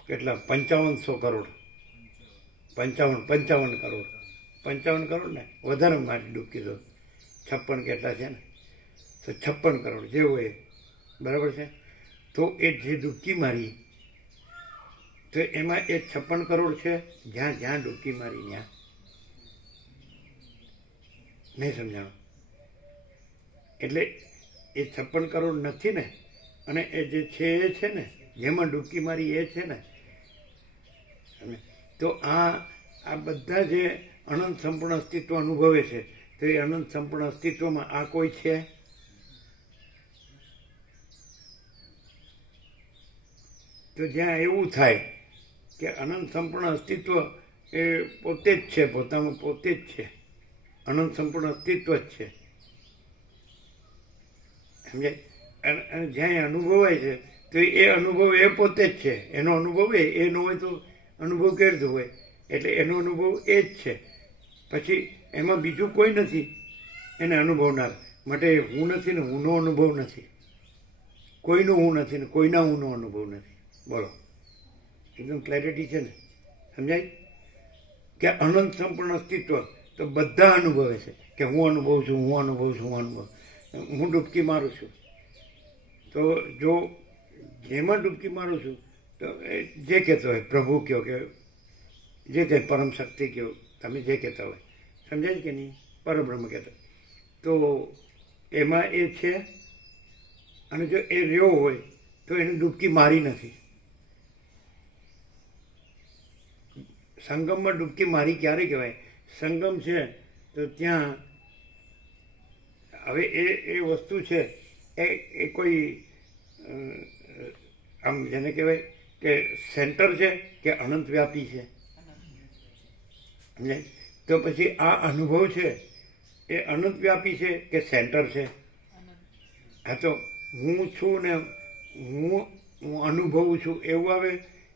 કેટલા 5500 કરોડ, 55 કરોડ ને વધારે મારી ડૂબકી તો 56 કેટલા છે ને, તો 56 કરોડ જે હોય, બરાબર છે. તો એ જે ડૂબકી મારી તો એમાં એ 56 કરોડ છે જ્યાં જ્યાં ડૂબકી મારી ત્યાં. નહીં સમજાણું? એટલે એ 56 કરોડ નથી ને, અને એ જે છે એ છે ને, જેમાં ડૂબકી મારી એ છે ને. તો આ બધા જે અનંત સંપૂર્ણ અસ્તિત્વ અનુભવે છે, તો એ અનંત સંપૂર્ણ અસ્તિત્વમાં આ કોઈ છે? તો જ્યાં એવું થાય કે અનંત સંપૂર્ણ અસ્તિત્વ એ પોતે જ છે, પોતામાં પોતે જ છે, અનંત સંપૂર્ણ અસ્તિત્વ જ છે, સમજાય? અને જ્યાં એ અનુભવાય છે તો એ અનુભવ એ પોતે જ છે. એનો અનુભવ એ ન હોય તો અનુભવ કેવી રીતે હોય? એટલે એનો અનુભવ એ જ છે. પછી એમાં બીજું કોઈ નથી એને અનુભવનાર માટે. હું નથી ને હુંનો અનુભવ નથી, કોઈનું હું નથી ને કોઈના હુંનો અનુભવ નથી. બોલો, એકદમ ક્લેરિટી છે ને? સમજાય કે અનંત સંપૂર્ણ અસ્તિત્વ તો બધા અનુભવે છે કે હું અનુભવું છું, હું અનુભવું છું, હું ડૂબકી મારું છું. તો જો જેમાં ડૂબકી મારું છું તો જે કહેતો હોય, પ્રભુ કહો કે જે કંઈ પરમ શક્તિ કહો, તમે જે કહેતા હોય, સમજાય કે નહીં? પરબ્રહ્મ કહેતા, તો એમાં એ છે. અને જો એ રહ્યો હોય તો એને ડૂબકી મારી નથી. સંગમમાં ડૂબકી મારી ક્યારે કહેવાય? સંગમ છે તો ત્યાં હવે એ વસ્તુ છે એ કોઈ આમ જેને કહેવાય કે સેન્ટર છે કે અનંત વ્યાપી છે? સમજાય? તો પછી આ અનુભવ છે એ અનંત વ્યાપી છે કે સેન્ટર છે? હા, તો હું છું ને હું અનુભવું છું એવું આવે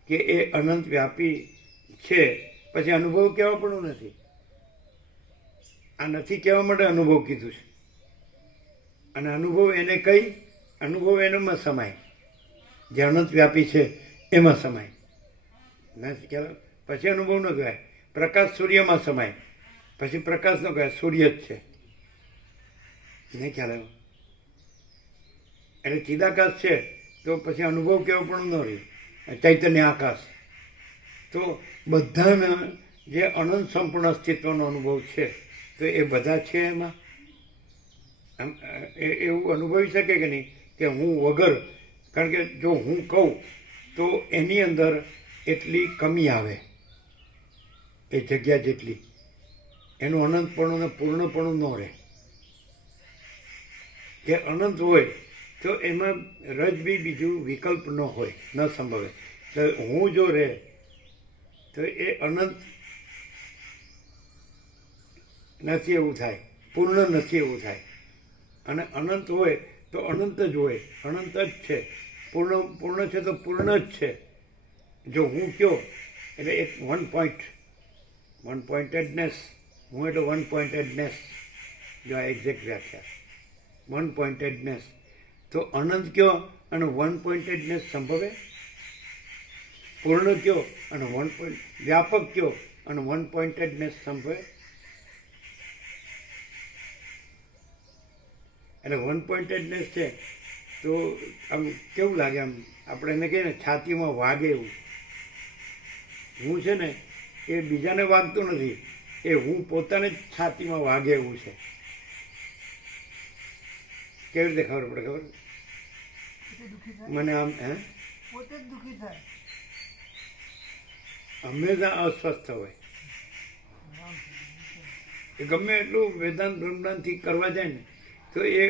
કે એ અનંત વ્યાપી છે, પછી અનુભવ કહેવા પણ નથી. આ નથી કહેવા માટે અનુભવ કીધું છે. અને અનુભવ એને કઈ? અનુભવ એનામાં સમાય, જે અનંત વ્યાપી છે એમાં સમાય. નથી કહેવાય પછી અનુભવ ન કહેવાય. પ્રકાશ સૂર્યમાં સમાય પછી પ્રકાશ ન કહેવાય, સૂર્ય જ છે. નહીં ખ્યાલ આવ્યો? એટલે ચિદાકાશ છે તો પછી અનુભવ કેવો પણ ન રહ્યો, ચૈતન્ય આકાશ. તો બધાના જે અનંત સંપૂર્ણ અસ્તિત્વનો અનુભવ છે તો એ બધા છે એમાં. એવું અનુભવી શકે કે નહીં કે હું વગર? કારણ કે જો હું કહું તો એની અંદર એટલી કમી આવે, એ જગ્યા જેટલી, એનું અનંતપણું ને પૂર્ણપણું ન રહે. કે અનંત હોય તો એમાં રજ બી બીજું વિકલ્પ ન હોય, ન સંભવે. તો હું જો રહે તો એ અનંત નથી એવું થાય, પૂર્ણ નથી એવું થાય. અને અનંત હોય તો અનંત જ હોય, અનંત જ છે. પૂર્ણ છે તો પૂર્ણ જ છે. જો હું કયો એટલે એક 1 પોઈન્ટ વન પોઇન્ટેડનેસ, હું એટલે વન પોઇન્ટેડનેસ, જો આ એક્ઝેક્ટ વ્યાખ્યા, વન પોઇન્ટેડનેસ. તો અનંત કયો અને વન પોઇન્ટેડનેસ સંભવે? પૂર્ણ કયો અને વન પોઈન્ટ, વ્યાપક કયો અને વન પોઇન્ટેડનેસ સંભવે? એટલે વન પોઇન્ટેડનેસ છે તો આમ કેવું લાગે, આમ આપણે એને કહીએ ને છાતીમાં વાગે એવું. હું છે ને એ બીજાને વાગતું નથી, એ હું પોતાને જ છાતીમાં વાગે એવું છે. કેવી રીતે ખબર પડે? ખબર પોતે દુઃખી થાય, મને આમ પોતે જ દુઃખી થાય. હંમેશા અસ્વસ્થ હોય. એ ગમે એટલું વેદાંત બ્રહ્માંડથી કરવા જાય ને તો એ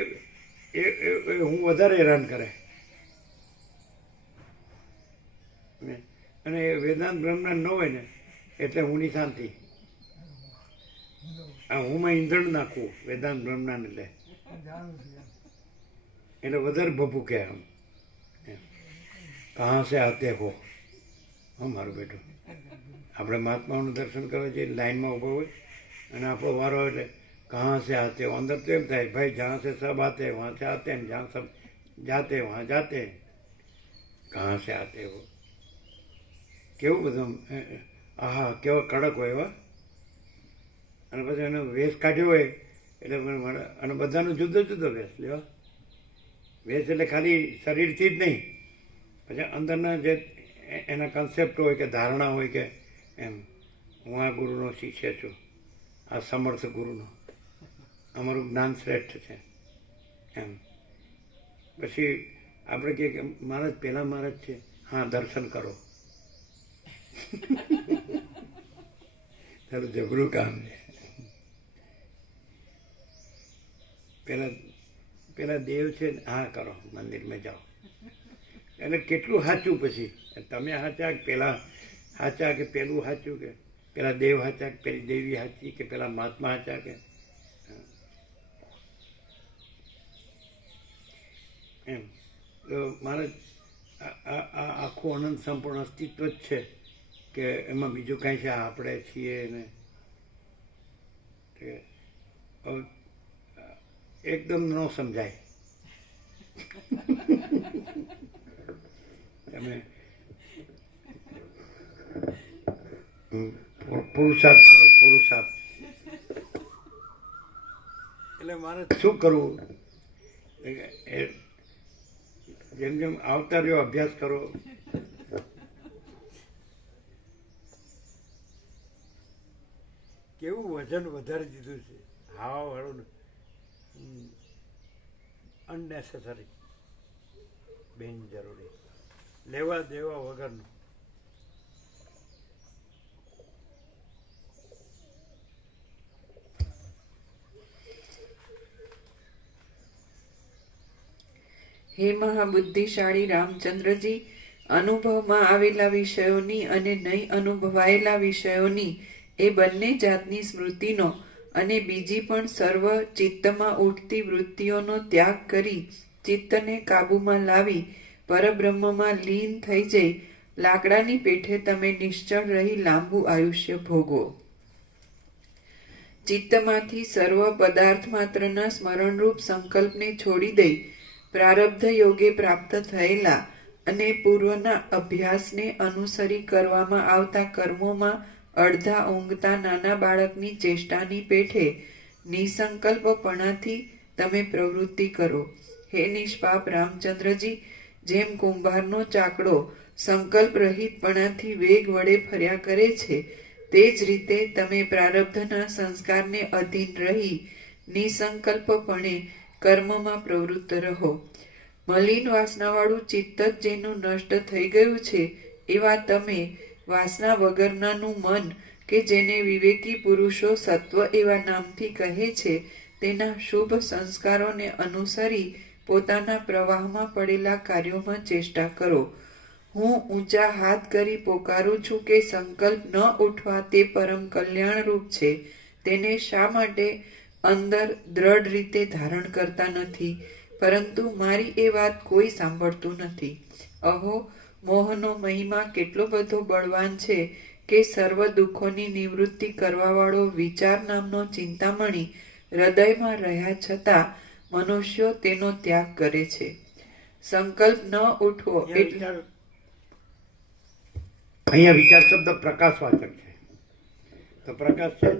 હું વધારે હેરાન કરે. અને વેદાંત બ્રહ્માંડ ન હોય ને એટલે હુંની શાંતિ. આ હુંમાં ઈંધણ નાખવું વેદાંત બ્રહ્માંડ જાણું છું એટલે વધારે ભભૂકે આમ. કહાં સે આતે હો? હા મારું બેટું, આપણે મહાત્માઓનું દર્શન કરવા જઈએ, લાઈનમાં ઊભો હોય અને આપણો વારો એટલે કહાં સે આતે હો. અંદર તો એમ થાય ભાઈ જહાં સે સબ આતે વહાં સે આતે ને જહાં સબ જાતે વહાં જાતે, કહાં સે આતે હો. કેવું બધું આહા કેવા કડક હોય એવા. અને પછી એનો વેશ કાઢ્યો હોય એટલે અને બધાનો જુદો જુદો વેશ લેવા. વેશ એટલે ખાલી શરીરથી જ નહીં, પછી અંદરના જે એના કન્સેપ્ટ હોય કે ધારણા હોય કે એમ હું આ ગુરુનો શિષ્ય છું, આ સમર્થ ગુરુનો, અમારું જ્ઞાન શ્રેષ્ઠ છે એમ. પછી આપણે કહીએ કે મહારાજ પહેલાં મહારાજ છે, હા દર્શન કરો. તારું જબરું કામ છે. પેલા દેવ છે હા કરો, મંદિરમાં જાઓ. એટલે કેટલું સાચું પછી તમે સાચા કે પેલા સાચા કે પેલું સાચું કે પેલા દેવ સાચા કે પેલી દેવી સાચી કે પેલા મહાત્મા સાચા કે એમ. તો મારે આ આખું અનંત સંપૂર્ણ અસ્તિત્વ જ છે કે એમાં બીજું કાંઈ છે આપણે છીએ ને એકદમ ન સમજાય. તમે પુરુષાર્થ કરો, પુરુષાર્થ. એટલે મારે શું કરવું? જેમ જેમ આવતા રહ્યો અભ્યાસ કરો. કેવું વજન વધારી દીધું છે હાવા વાળું, અનનેસેસરી, બિનજરૂરી, લેવા દેવા વગરનું. હે મહાબુદ્ધિશાળી રામચંદ્રજી, અનુભવમાં આવેલા વિષયોની અને નહીં અનુભવાયેલા વિષયોની એ બંને જાતની સ્મૃતિનો અને બીજી પણ સર્વ ચિત્તમાં ઉઠતી વૃત્તિઓનો ત્યાગ કરી ચિત્તને કાબૂમાં લાવી પરબ્રહ્મમાં લીન થઈ જઈ લાકડાની પેઠે તમે નિશ્ચળ રહી લાંબુ આયુષ્ય ભોગવો. ચિત્તમાંથી સર્વ પદાર્થ માત્રના સ્મરણરૂપ સંકલ્પને છોડી દઈ પ્રારબ્ધ યોગે પ્રાપ્ત થયેલા અને પૂર્વના અભ્યાસને અનુસરી કરવામાં આવતા કર્મોમાં અડધા ઊંઘતા નાના બાળકની ચેષ્ટાની પેઠે નિસંકલ્પપણાથી તમે પ્રવૃત્તિ કરો. હે નિષ્પાપ રામચંદ્રજી, જેમ કુંભારનો ચાકડો સંકલ્પ રહિતપણાથી વેગ વડે ફર્યા કરે છે, તે જ રીતે તમે પ્રારબ્ધના સંસ્કારને અધીન રહી નિસંકલ્પપણે કર્મમાં પ્રવૃત્ત રહો. મલિન વાસનાવાળું ચિત્ત જ જેનું નષ્ટ થઈ ગયું છે એવા તમે વાસના વગરનાનું મન કે જેને વિવેકી પુરુષો સત્વ એવા નામથી કહે છે, તેના શુભ સંસ્કારોને અનુસરી પોતાના પ્રવાહમાં પડેલા કાર્યોમાં ચેષ્ટા કરો. હું ઊંચા હાથ કરી પોકારું છું કે સંકલ્પ ન ઉઠવા તે પરમ કલ્યાણરૂપ છે, તેને શા માટે અંદર દ્રઢ રીતે ધારણ કરતા નથી? પરંતુ મારી એ વાત કોઈ સાંભળતું નથી. અહો, મોહનો મહિમા કેટલો બધો બળવાન છે કે સર્વ દુઃખોની નિવૃત્તિ કરવાવાળો વિચાર નામનો ચિંતામણી હૃદયમાં રહ્યા છતાં મનુષ્યો તેનો ત્યાગ કરે છે. સંકલ્પ ન ઉઠવો એટલે અહીંયા વિચાર શબ્દ પ્રકાશવાચક છે. તો પ્રકાશ છે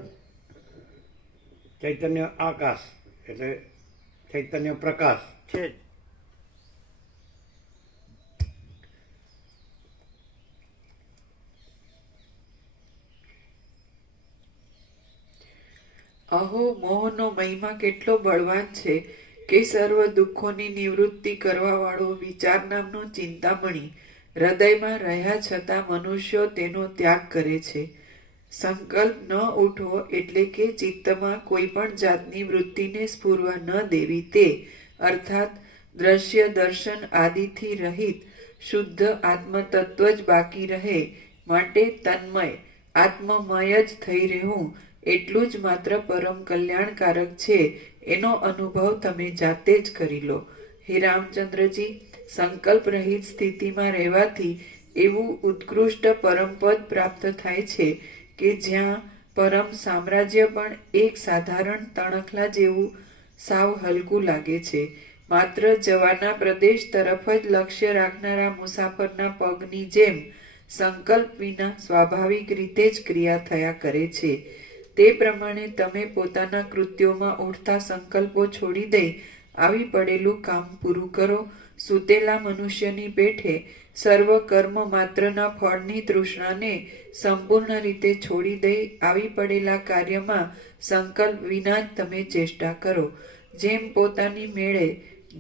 ચૈતન્ય આકાશ, એટલે ચૈતન્ય પ્રકાશ છે જ. અહો મોહનો મહિમા કેટલો બળવાન છે કે સર્વ દુઃખોની નિવૃત્તિ કરવાવાળો વિચાર નામનો ચિંતામણી હૃદયમાં રહ્યા છતાં મનુષ્યો તેનો ત્યાગ કરે છે. સંકલ્પ ન ઉઠવો એટલે કે ચિત્તમાં કોઈ પણ જાતની વૃત્તિને સ્ફુરવા ન દેવી, તે અર્થાત દ્રશ્ય દર્શન આદિથી રહિત શુદ્ધ આત્મતત્વ જ બાકી રહે માટે તન્મય આત્મમય જ થઈ રહેવું એટલું જ માત્ર પરમ કલ્યાણકારક છે. એનો અનુભવ તમે જાતે જ કરી લો. હે રામચંદ્રજી, સંકલ્પ રહિત સ્થિતિમાં રહેવાથી એવું ઉત્કૃષ્ટ પરમપદ પ્રાપ્ત થાય છે કે જ્યાં પરમ સામ્રાજ્ય પણ એક સાધારણ તણખલા જેવું સાવ હલકું લાગે છે. માત્ર જવાના પ્રદેશ તરફ જ લક્ષ્ય રાખનારા મુસાફરના પગની જેમ સંકલ્પ વિના સ્વાભાવિક રીતે જ ક્રિયા થયા કરે છે. તે પ્રમાણે તમે પોતાના કૃત્યોમાં ઉઠતા સંકલ્પો છોડી દઈ આવી પડેલું કામ પૂરું કરો. સૂતેલા મનુષ્યની પેઠે સર્વ કર્મ માત્રના ફળની તૃષ્ણાને સંપૂર્ણ રીતે છોડી દઈ આવી પડેલા કાર્યમાં સંકલ્પ વિના જ તમે ચેષ્ટા કરો. જેમ પોતાની મેળે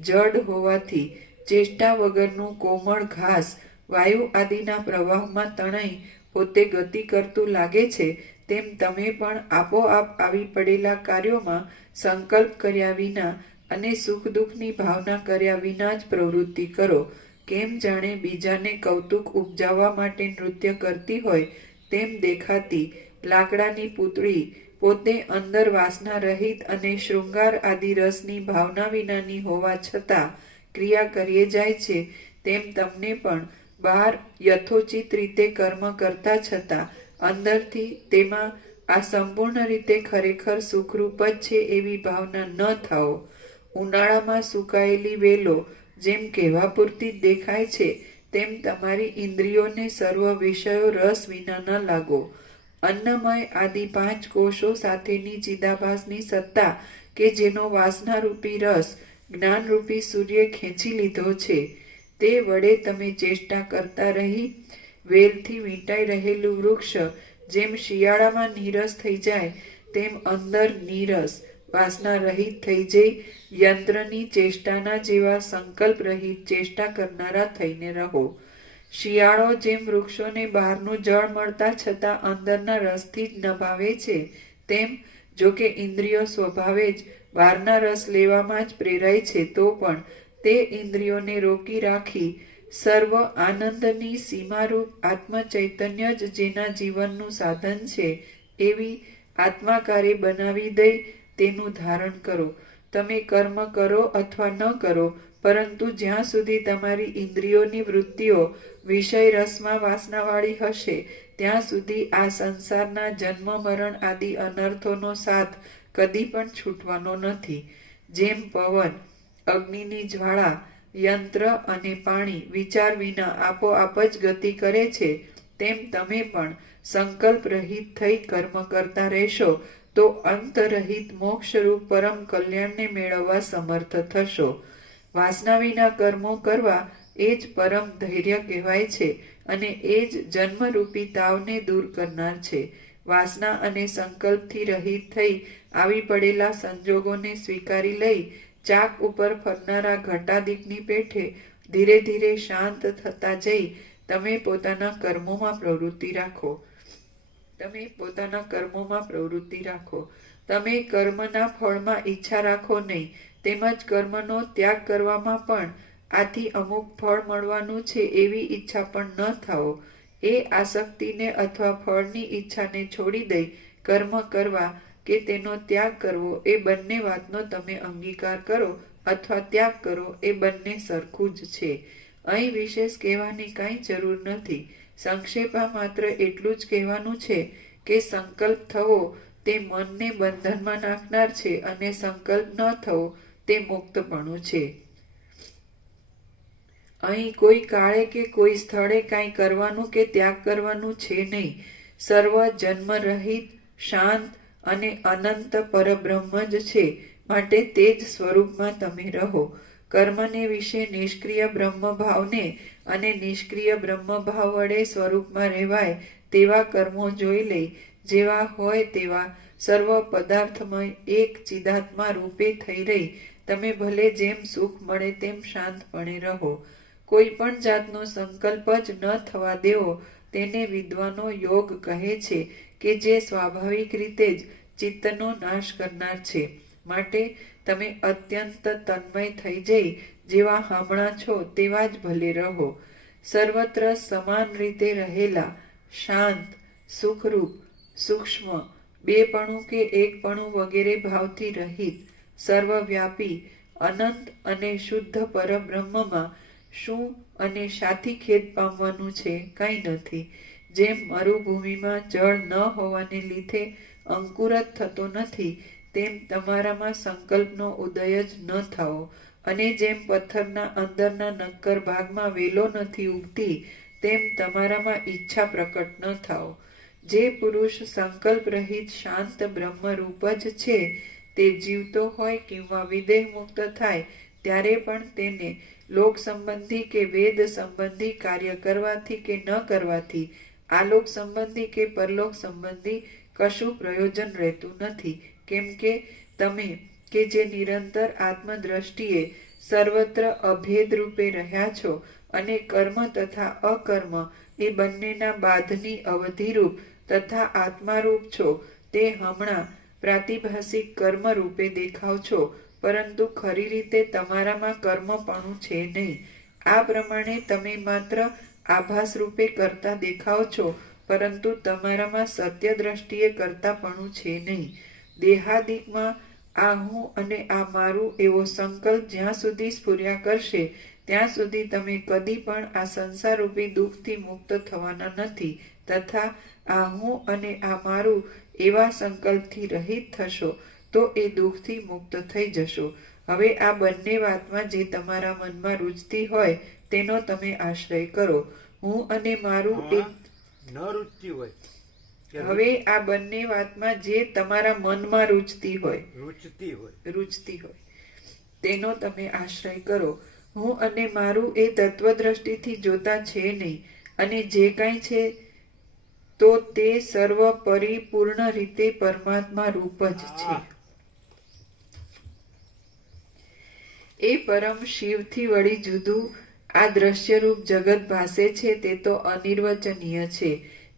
જડ હોવાથી ચેષ્ટા વગરનું કોમળ ઘાસ વાયુ આદિના પ્રવાહમાં તણાઈ પોતે ગતિ કરતું લાગે છે, તેમ તમે પણ આપોઆપ આવી પડેલા કાર્યોમાં સંકલ્પ કર્યા વિના અને સુખ દુઃખની ભાવના કર્યા વિના જ પ્રવૃત્તિ કરો. કેમ જાણે બીજાને કૌતુક ઉપજાવવા માટે નૃત્ય કરતી હોય તેમ દેખાતી લાકડાની પૂતળી પોતે અંદર વાસના રહિત અને શૃંગાર આદિ રસની ભાવના વિનાની હોવા છતાં ક્રિયા કરીએ જાય છે, તેમ તમને પણ બહાર યથોચિત રીતે કર્મ કરતા છતાં અંદરથી તેમાં આ સંપૂર્ણ રીતે ખરેખર સુખરૂપ જ છે એવી ભાવના ન થાઓ. ઉનાળામાં સુકાયેલી વેલો જેમ કહેવા પૂરતી જ દેખાય છે, તેમ તમારી ઇન્દ્રિયોને સર્વ વિષયો રસ વિના ન લાગો. અન્નમય આદિ 5 કોષો સાથેની ચિદાભાસની સત્તા કે જેનો વાસનારૂપી રસ જ્ઞાનરૂપી સૂર્ય ખેંચી લીધો છે, તે વડે તમે ચેષ્ટા કરતા રહી વેલથી વીંટાઈ રહેલું વૃક્ષ જેમ શિયાળામાં નીરસ થઈ જાય તેમ અંદર નીરસ વાસના રહિત થઈ જઈ યંત્રની ચેષ્ટાના જેવા સંકલ્પ રહિત ચેષ્ટા કરનારા થઈને રહો. શિયાળો જેમ વૃક્ષોને બહારનું જળ મળતા છતાં અંદરના રસથી જ નભાવે છે, તેમ જો કે ઇન્દ્રિયો સ્વભાવે જ બહારના રસ લેવામાં જ પ્રેરાય છે, તો પણ તે ઇન્દ્રિયોને રોકી રાખી સર્વ આનંદની સીમારૂપ આત્મ ચૈતન્ય જ જેના જીવનનું સાધન છે એવી આત્માકારે બનાવી દઈ તેનું ધારણ કરો. તમે કર્મ કરો અથવા ન કરો, પરંતુ જ્યાં સુધી તમારી ઇન્દ્રિયોની વૃત્તિઓ વિષય રસમાં વાસનાવાળી હશે ત્યાં સુધી આ સંસારના જન્મ મરણ આદિ અનર્થોનો સાથ કદી પણ છૂટવાનો નથી. જેમ પવન, અગ્નિની જ્વાળા, યંત્ર અને પાણી વિચાર વિના આપોઆપ જ ગતિ કરે છે, તેમ તમે પણ સંકલ્પ રહિત થઈ કર્મ કરતા રહેશો તો અંતરહિત મોક્ષરૂપ પરમ કલ્યાણને મેળવવા સમર્થ થશો. વાસના વિના કર્મો કરવા એ જ પરમ ધૈર્ય કહેવાય છે અને એ જ જન્મરૂપી તાવને દૂર કરનાર છે. વાસના અને સંકલ્પથી રહિત થઈ આવી પડેલા સંજોગોને સ્વીકારી લઈ ચાક ઉપર ફરનારા ઘટાદીકની પેઠે ધીરે ધીરે શાંત થતા જઈ તમે પોતાના કર્મોમાં પ્રવૃત્તિ રાખો. તમે કર્મના ફળમાં ઈચ્છા રાખો નહીં, તેમજ કર્મનો ત્યાગ કરવામાં પણ આથી અમુક ફળ મળવાનું છે એવી ઈચ્છા પણ ન થાઓ. એ આસક્તિને અથવા ફળની ઈચ્છાને છોડી દઈ કર્મ કરવા કે તેનો ત્યાગ કરવો એ બંને વાતનો તમે અંગીકાર કરો અથવા ત્યાગ કરો એ બંને સરખું જ છે. અહીં વિશેષ કહેવાની કાંઈ જરૂર નથી. સંક્ષેપમાં માત્ર એટલું જ કહેવાનું છે કે સંકલ્પ થવો તે મનને બંધનમાં નાખનાર છે અને સંકલ્પ ન થવો તે મુક્તપણું છે. અહીં કોઈ કાળે કે કોઈ સ્થળે કાંઈ કરવાનું કે ત્યાગ કરવાનું છે નહીં. સર્વ જન્મ રહિત, શાંત અને અનંત પરબ્રહ્મ જ છે. માટે તે જ સ્વરૂપમાં તમે રહો. કર્મને વિશે નિષ્ક્રિય બ્રહ્મભાવને અને નિષ્ક્રિય બ્રહ્મભાવ વડે સ્વરૂપમાં રહેવાય તેવા કર્મો જોઈ લઈ. જેવા હોય તેવા સર્વ પદાર્થમય એક ચિદાત્મા રૂપે થઈ રહી તમે ભલે જેમ સુખ મળે તેમ શાંતપણે રહો. કોઈ પણ જાતનો સંકલ્પ જ ન થવા દેવો તેને વિદ્વાનો યોગ કહે છે કે જે સ્વાભાવિક રીતે જ ચિત્તનો નાશ કરનાર છે. માટે તમે અત્યંત તન્મય થઈ જઈ જેવા હમણાં છો તેવા જ ભલે રહો. સર્વત્ર સમાન રીતે રહેલા, શાંત, સુખરૂપ, સૂક્ષ્મ, બેપણું કે એકપણું વગેરે ભાવથી રહિત, સર્વવ્યાપી, અનંત અને શુદ્ધ પરબ્રહ્મમાં શું અને શાથી ખેદ પામવાનું છે? કાંઈ નથી. જેમ મરુભૂમિમાં જળ ન હોવાને લીધે અંકુર જ થતો નથી તેમ તમારામાં સંકલ્પનો ઉદય જ ન થવો. અને જેમ પથ્થરના અંદરના નક્કર ભાગમાં વેલો નથી ઉગતી તેમ તમારામાં ઈચ્છા પ્રકટ ન થાઓ. જે પુરુષ સંકલ્પ રહિત શાંત બ્રહ્મરૂપ જ છે તે જીવતો હોય કિંવા વિદેહ મુક્ત થાય ત્યારે પણ તેને લોક સંબંધી કે વેદ સંબંધી કાર્ય કરવાથી કે ન કરવાથી, આલોક સંબંધી કે પરલોક સંબંધી કશું પ્રયોજન રહેતું નથી. કેમ કે તમે કે જે નિરંતર આત્મદ્રષ્ટિએ સર્વત્ર અભેદ રૂપે રહ્યા છો અને કર્મ તથા અકર્મ એ બંનેના બાધની અવધિરૂપ તથા આત્મારૂપ છો તે હમણાં પ્રાતિભાસિક કર્મ રૂપે દેખાવ છો, પરંતુ ખરી રીતે તમારામાં કર્મપણું છે નહીં. આ પ્રમાણે તમે માત્ર આભાસ રૂપે કરતા દેખાવ છો, પરંતુ તમારામાં સત્ય દ્રષ્ટિએ કરતાપણું છે નહીં. દેહાદિકમાં આ હું અને આ મારું એવો સંકલ્પ જ્યાં સુધી સ્ફુર્યા કરશે ત્યાં સુધી તમે કદી પણ આ સંસારરૂપી દુઃખથી મુક્ત થવાના નથી. તથા આ હું અને આ મારું એવા સંકલ્પથી રહિત થશો તો એ દુઃખથી મુક્ત થઈ જશો. હવે આ બંને વાતમાં જે તમારા મનમાં રૂચતી હોય તેનો તમે આશ્રય કરો. હું અને મારું એક ન રૂચતી હોય હવે આ બંને વાતમાં જે તમારા મનમાં રૂચતી હોય તેનો તમે આશ્રય કરો. હું અને મારું એ તત્વદ્રષ્ટિથી જોતા છે નહીં, અને જે કાંઈ છે તો તે સર્વ પરિપૂર્ણ રીતે પરમાત્મા રૂપ જ છે. એ પરમ શિવથી વળી જુદું આ દ્રશ્યરૂપ જગત ભાસે છે તે તો અનિર્વચનીય છે.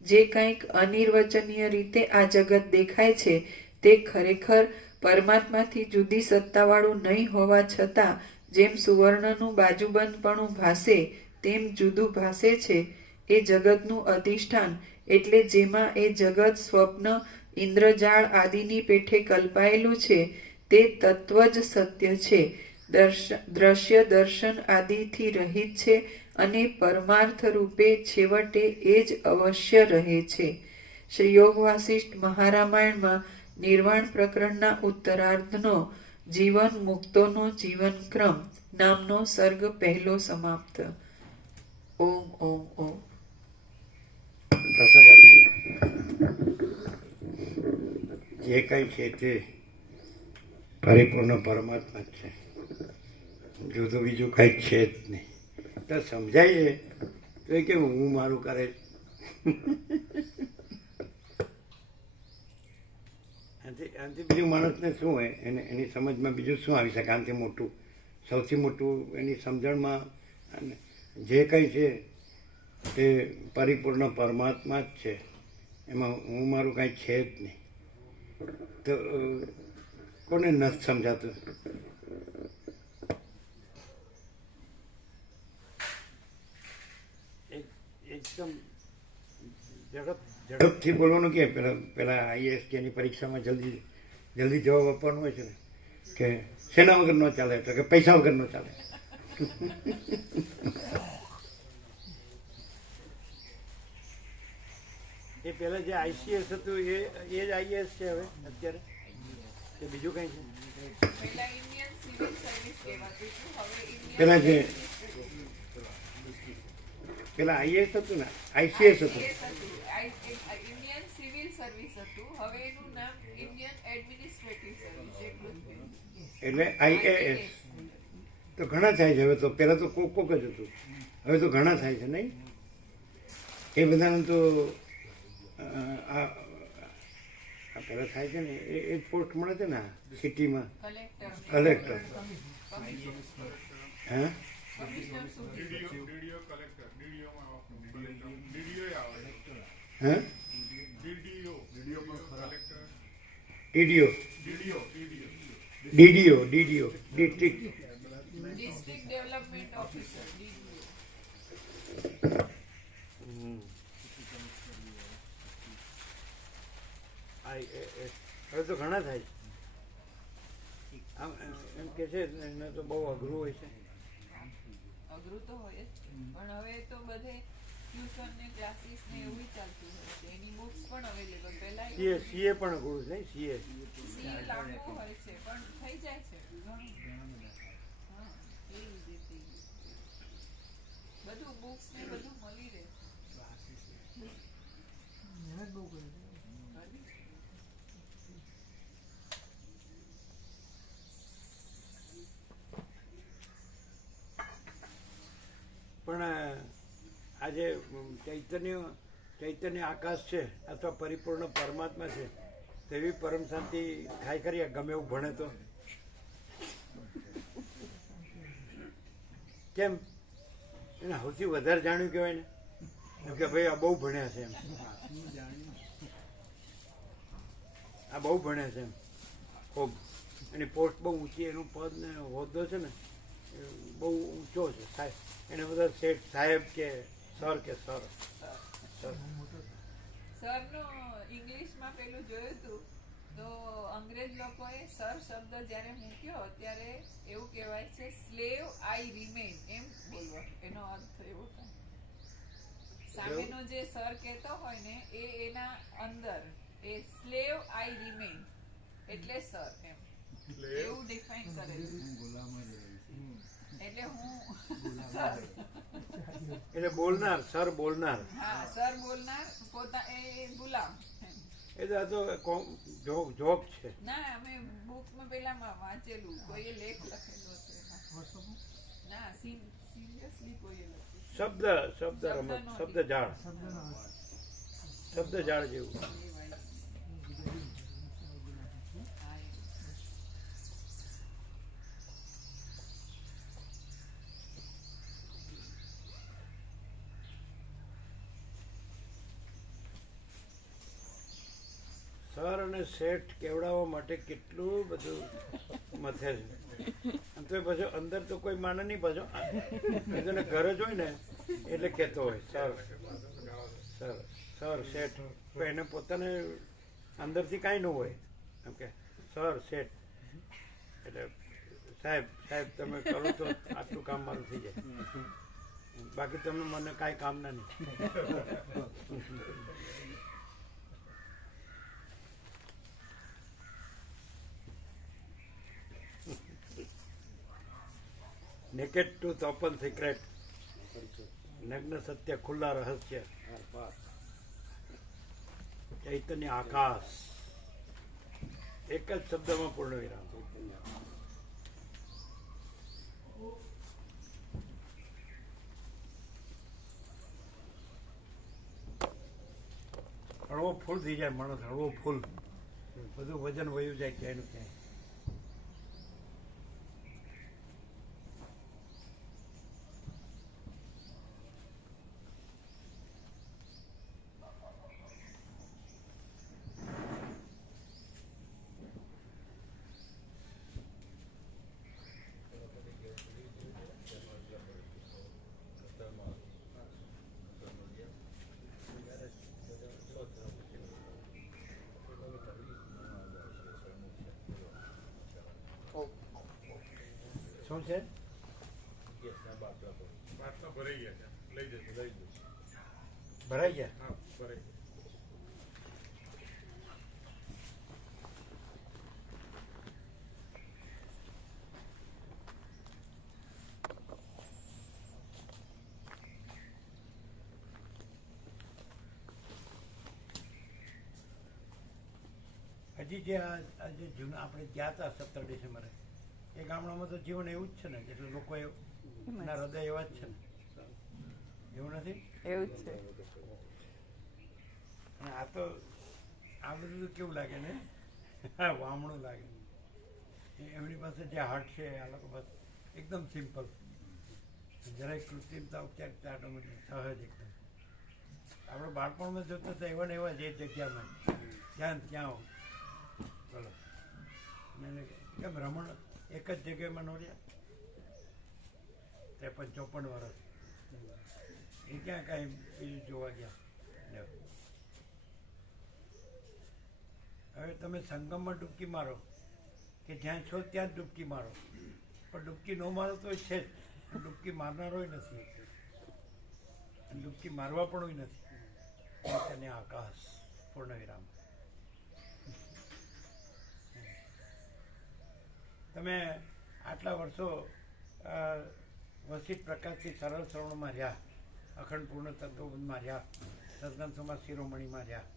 જે કંઈક અનિર્વચનીય રીતે આ જગત દેખાય છે તે ખરેખર પરમાત્માથી જુદી સત્તાવાળું નહીં હોવા છતાં જેમ સુવર્ણનું બાજુબંધપણું ભાસે તેમ જુદું ભાસે છે. એ જગતનું અધિષ્ઠાન એટલે જેમાં એ જગત સ્વપ્ન, ઇન્દ્રજાળ આદિની પેઠે કલ્પાયેલું છે તે તત્વ જ સત્ય છે. દ્રશ્ય દર્શન આદિથી રહિત છે અને પરમાર્થ રૂપે છેવટે એ જ અવશ્ય રહે છે. શ્રી યોગ વાસિષ્ઠ મહારામાયણમાં નિર્વાણ પ્રકરણના ઉત્તરાર્ધનો જીવન મુક્તોનો જીવનક્રમ નામનો સર્ગ પહેલો સમાપ્ત. ઓમ ઓમ ઓમ. જે કંઈ છે તે પરિપૂર્ણ પરમાત્મા જ છે, જુદું બીજું કંઈ છે જ નહીં. તો સમજાય છે તો એ કેવું હું મારું કરે આનાથી બીજું માણસને શું હોય એની સમજમાં બીજું શું આવી શકે? આનાથી મોટું સૌથી મોટું એની સમજણમાં જે કંઈ છે તે પરિપૂર્ણ પરમાત્મા જ છે, એમાં હું મારું કાંઈ છે જ નહીં. તો કોને નથી સમજાતું? એકદમ ઝડપથી બોલવાનું કે પેલા આઈએએસ કે એની પરીક્ષામાં જલ્દી જવાબ આપવાનો હોય છે ને કે શેના વગર ન ચાલે, તો કે પૈસા વગર ન ચાલે. જે આઈસીએસ હતું એ જ આઈએએસ છે હવે અત્યારે કે બીજું કંઈ છે? પહેલા ઇન્ડિયન સિવિલ સર્વિસ કહેવાતું હતું, હવે પેલા જે ઇન્ડિયન પેલા આઈએએસ હતું ને, આઈસીએસ હતું. ઇન્ડિયન સિવિલ સર્વિસ હતું, હવે એનું નામ ઇન્ડિયન એડમિનિસ્ટ્રેટિવ સર્વિસ એટલું જ છે. એટલે આઈએએસ તો ઘણા થાય છે હવે તો. પહેલાં તો કોક જ હતું, હવે તો ઘણા થાય છે નહીં? એ બધાને તો આ પહેલાં થાય છે ને એ જ પોસ્ટ મળે છે ને સિટીમાં, કલેક્ટર. હા, કમિશનર સુધી ડીડીઓ કલેક્ટર, ડીડીઓમાં આવે, હા, DDO collector, DDO, DDO DDO district. District development officer DDO. IAS હવે તો ઘણા થાય છે. આમ એમ કે છે એને તો બહુ અઘરું હોય છે. અઘરું તો હોય જ, પણ હવે તો બધે ટ્યુશન ને ક્લાસીસ ને એવું ચાલતું હોય છે, એની બુક્સ પણ અવેલેબલ. પહેલા સીએ પણ અઘરું છે નહીં? સીએ સી લાંબો હોય છે પણ થઈ જાય છે ઘણું. હા, એવી રીતે બધું બુક્સ ને બધું મળી રહે છે. મહેનત બહુ કરી છે. પણ આજે ચૈતન્ય આકાશ છે અથવા પરિપૂર્ણ પરમાત્મા છે તેવી પરમ શાંતિ થાય ખરી ગમે એવું ભણે તો? કેમ? એને સૌથી વધારે જાણ્યું કહેવાય ને, એમ કે ભાઈ આ બહુ ભણ્યા છે, એમ આ બહુ ભણ્યા છે એમ ખૂબ. એની પોસ્ટ બહુ ઊંચી, એનું પદ ને હોદ્દો છે ને એ બહુ ઊંચો છે. સાહેબ એને બધા શેઠ સાહેબ કે સર કે સર. સરનું ઇંગ્લિશમાં પેલું જોયું હતું તો અંગ્રેજ લોકોએ સર શબ્દ જ્યારે મૂક્યો ત્યારે એવું કહેવાય છે સ્લેવ આઈ રિમેન, એમ બોલવા. એનો અર્થ એવો થાય સામેનો જે સર કહેતો હોય ને એ એના અંદર એ સ્લેવ આઈ રિમેન એટલે સર એમ એવું ડિફાઇન કરેલું. એટલે હું સર, એટલે બોલનાર, સર બોલનાર. હા સર બોલનાર, પોતા એ ગુલામ એમ. એ તો આ તો જોક છે. ના, અમે બુકમાં પેલામાં વાંચેલું, કોઈએ લેખ લખેલો હતો એમાં. ના, સિરિયસલી કોઈએ લખ્યું. શબ્દ રમત, શબ્દ જાળ જેવું. હા, એ. સર અને શેઠ કેવડાવવા માટે કેટલું બધું મથે છે. અને તો પછી અંદર તો કોઈ માને નહીં પાછો. એને ઘરે જ હોય ને એટલે કહેતો હોય સર શેઠ. પણ એને પોતાને અંદરથી કાંઈ ન હોય એમ કે સર શેઠ એટલે સાહેબ તમે કરો તો આટલું કામ મારું થઈ જાય, બાકી તમે મને કાંઈ કામ ના નહીં. નેકેડ ટ્રુથ ઓપન સિક્રેટ, નગ્ન સત્ય ખુલ્લા રહસ્ય, ચૈતન્ય આકાશ. એક જ શબ્દમાં પૂર્ણ વિરામ. હળવો ફૂલ થઈ જાય માણસ, હળવો ફૂલ. બધું વજન વયું જાય ક્યાંયનું ક્યાંય. શું છે? બાટલા ભરાઈ ગયા છે, લઈ જજો. ભરાઈ ગયા? હા, ભરાઈ ગયા. હજી જે આ જે જૂના આપણે ગયા હતા 17 ડિસેમ્બરે એ ગામડામાં તો જીવન એવું જ છે ને, એટલે લોકો એના હૃદય એવા જ છે ને, એવું નથી? એવું જ છે. અને આ તો આ બધું તો કેવું લાગે ને, વામણું લાગે. એમની પાસે જે હાર્ટ છે આ લોકો બસ એકદમ સિમ્પલ, જરાય કૃત્રિમતા ઉપચારિકતા ઓટોમેટિક સહજ એકદમ. આપણે બાળપણમાં જોતા હતા એવા ને એવા જ એ જગ્યામાં ત્યાં ત્યાં બોલો. કેમ રમણ એક જ જગ્યામાં નો રહ્યા 53-54 વર્ષ, એ ક્યાં કાંઈ બીજું જોવા ગયા? હવે તમે સંગમમાં ડૂબકી મારો કે જ્યાં છો ત્યાં જ ડૂબકી મારો, પણ ડૂબકી ન મારો તો છે જ, ડૂબકી મારનારોય નથી, ડૂબકી મારવા પણ નથી. તેને આકાશ પૂર્ણ વિરામ. તમે આટલા વર્ષો વસિત પ્રકાશથી સરળ શ્રવણમાં રહ્યા, અખંડ પૂર્ણ તત્વમાં રહ્યા, સદગમ સમાજ શિરોમણીમાં રહ્યા,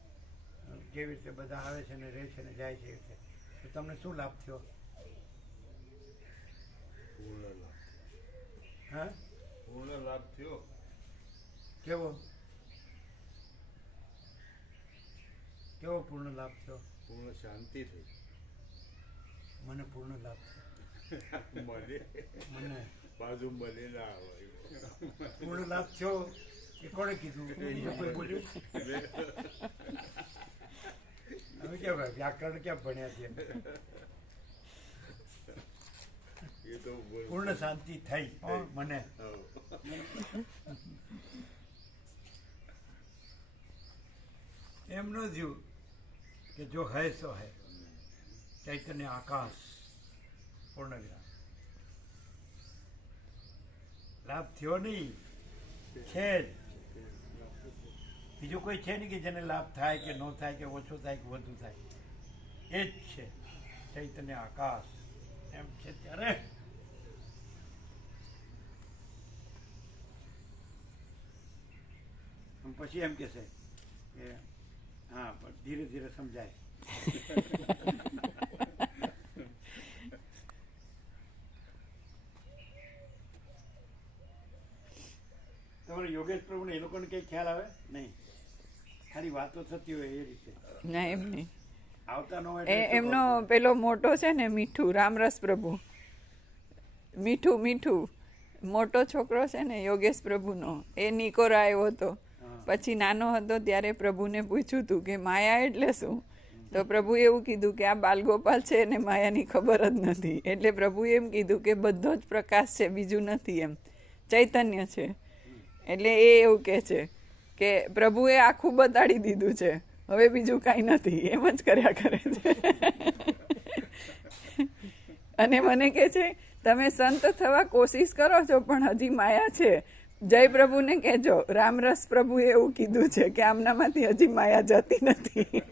જેવી રીતે બધા આવે છે ને રહે છે ને જાય છે, તો તમને શું લાભ થયો? હા, પૂર્ણ લાભ થયો. કેવો કેવો પૂર્ણ લાભ થયો? પૂર્ણ શાંતિ થઈ. મને પૂર્ણ લાભ થયો. મને બાજુ મને ના આવે. પૂર્ણ લાભ થયો એ કોણે કીધું? બીજું કોઈ બોલ્યું? અમે ક્યાં વ્યાકરણ ક્યાં ભણ્યા છીએ? એ તો પૂર્ણ શાંતિ થઈ મને. એમ ન થયું કે જો હૈ સો હૈ, ચૈતન્ય આકાશ પૂર્ણ વિરામ. લાભ થયો નહીં, છે જ. બીજું કોઈ છે નહીં કે જેને લાભ થાય કે ન થાય કે ઓછો થાય કે વધુ થાય, એ જ છે ચૈતન્ય આકાશ. એમ છે ત્યારે પછી એમ કહેશે કે હા પણ ધીરે ધીરે સમજાય. તમારે યોગેશ પ્રભુને એ લોકોને કઈ ખ્યાલ આવે નહીં, ખાલી વાતો થતી હોય એ રીતે. ના એમ નહીં, આવતા ન હોય એમનો પેલો મોટો છે ને મીઠું, રામરસ પ્રભુ, મીઠું મીઠું મોટો છોકરો છે ને યોગેશ પ્રભુનો, એ નિકોરા આવ્યો હતો. પછી નાનો હતો ત્યારે પ્રભુને પૂછ્યું હતું કે માયા એટલે શું? તો પ્રભુએ એવું કીધું કે આ બાલગોપાલ છે ને માયાની ખબર જ નથી. એટલે પ્રભુએ એમ કીધું કે બધો જ પ્રકાશ છે, બીજું નથી, એમ ચૈતન્ય છે. એટલે એ એવું કહે છે કે પ્રભુએ આખું બતાડી દીધું છે, હવે બીજું કાંઈ નથી, એમ જ કર્યા કરે છે. અને મને કહે છે તમે સંત થવા કોશિશ કરો છો પણ હજી માયા છે. જય પ્રભુને કહેજો રામરસ પ્રભુએ એવું કીધું છે કે આમનામાંથી હજી માયા જતી નથી.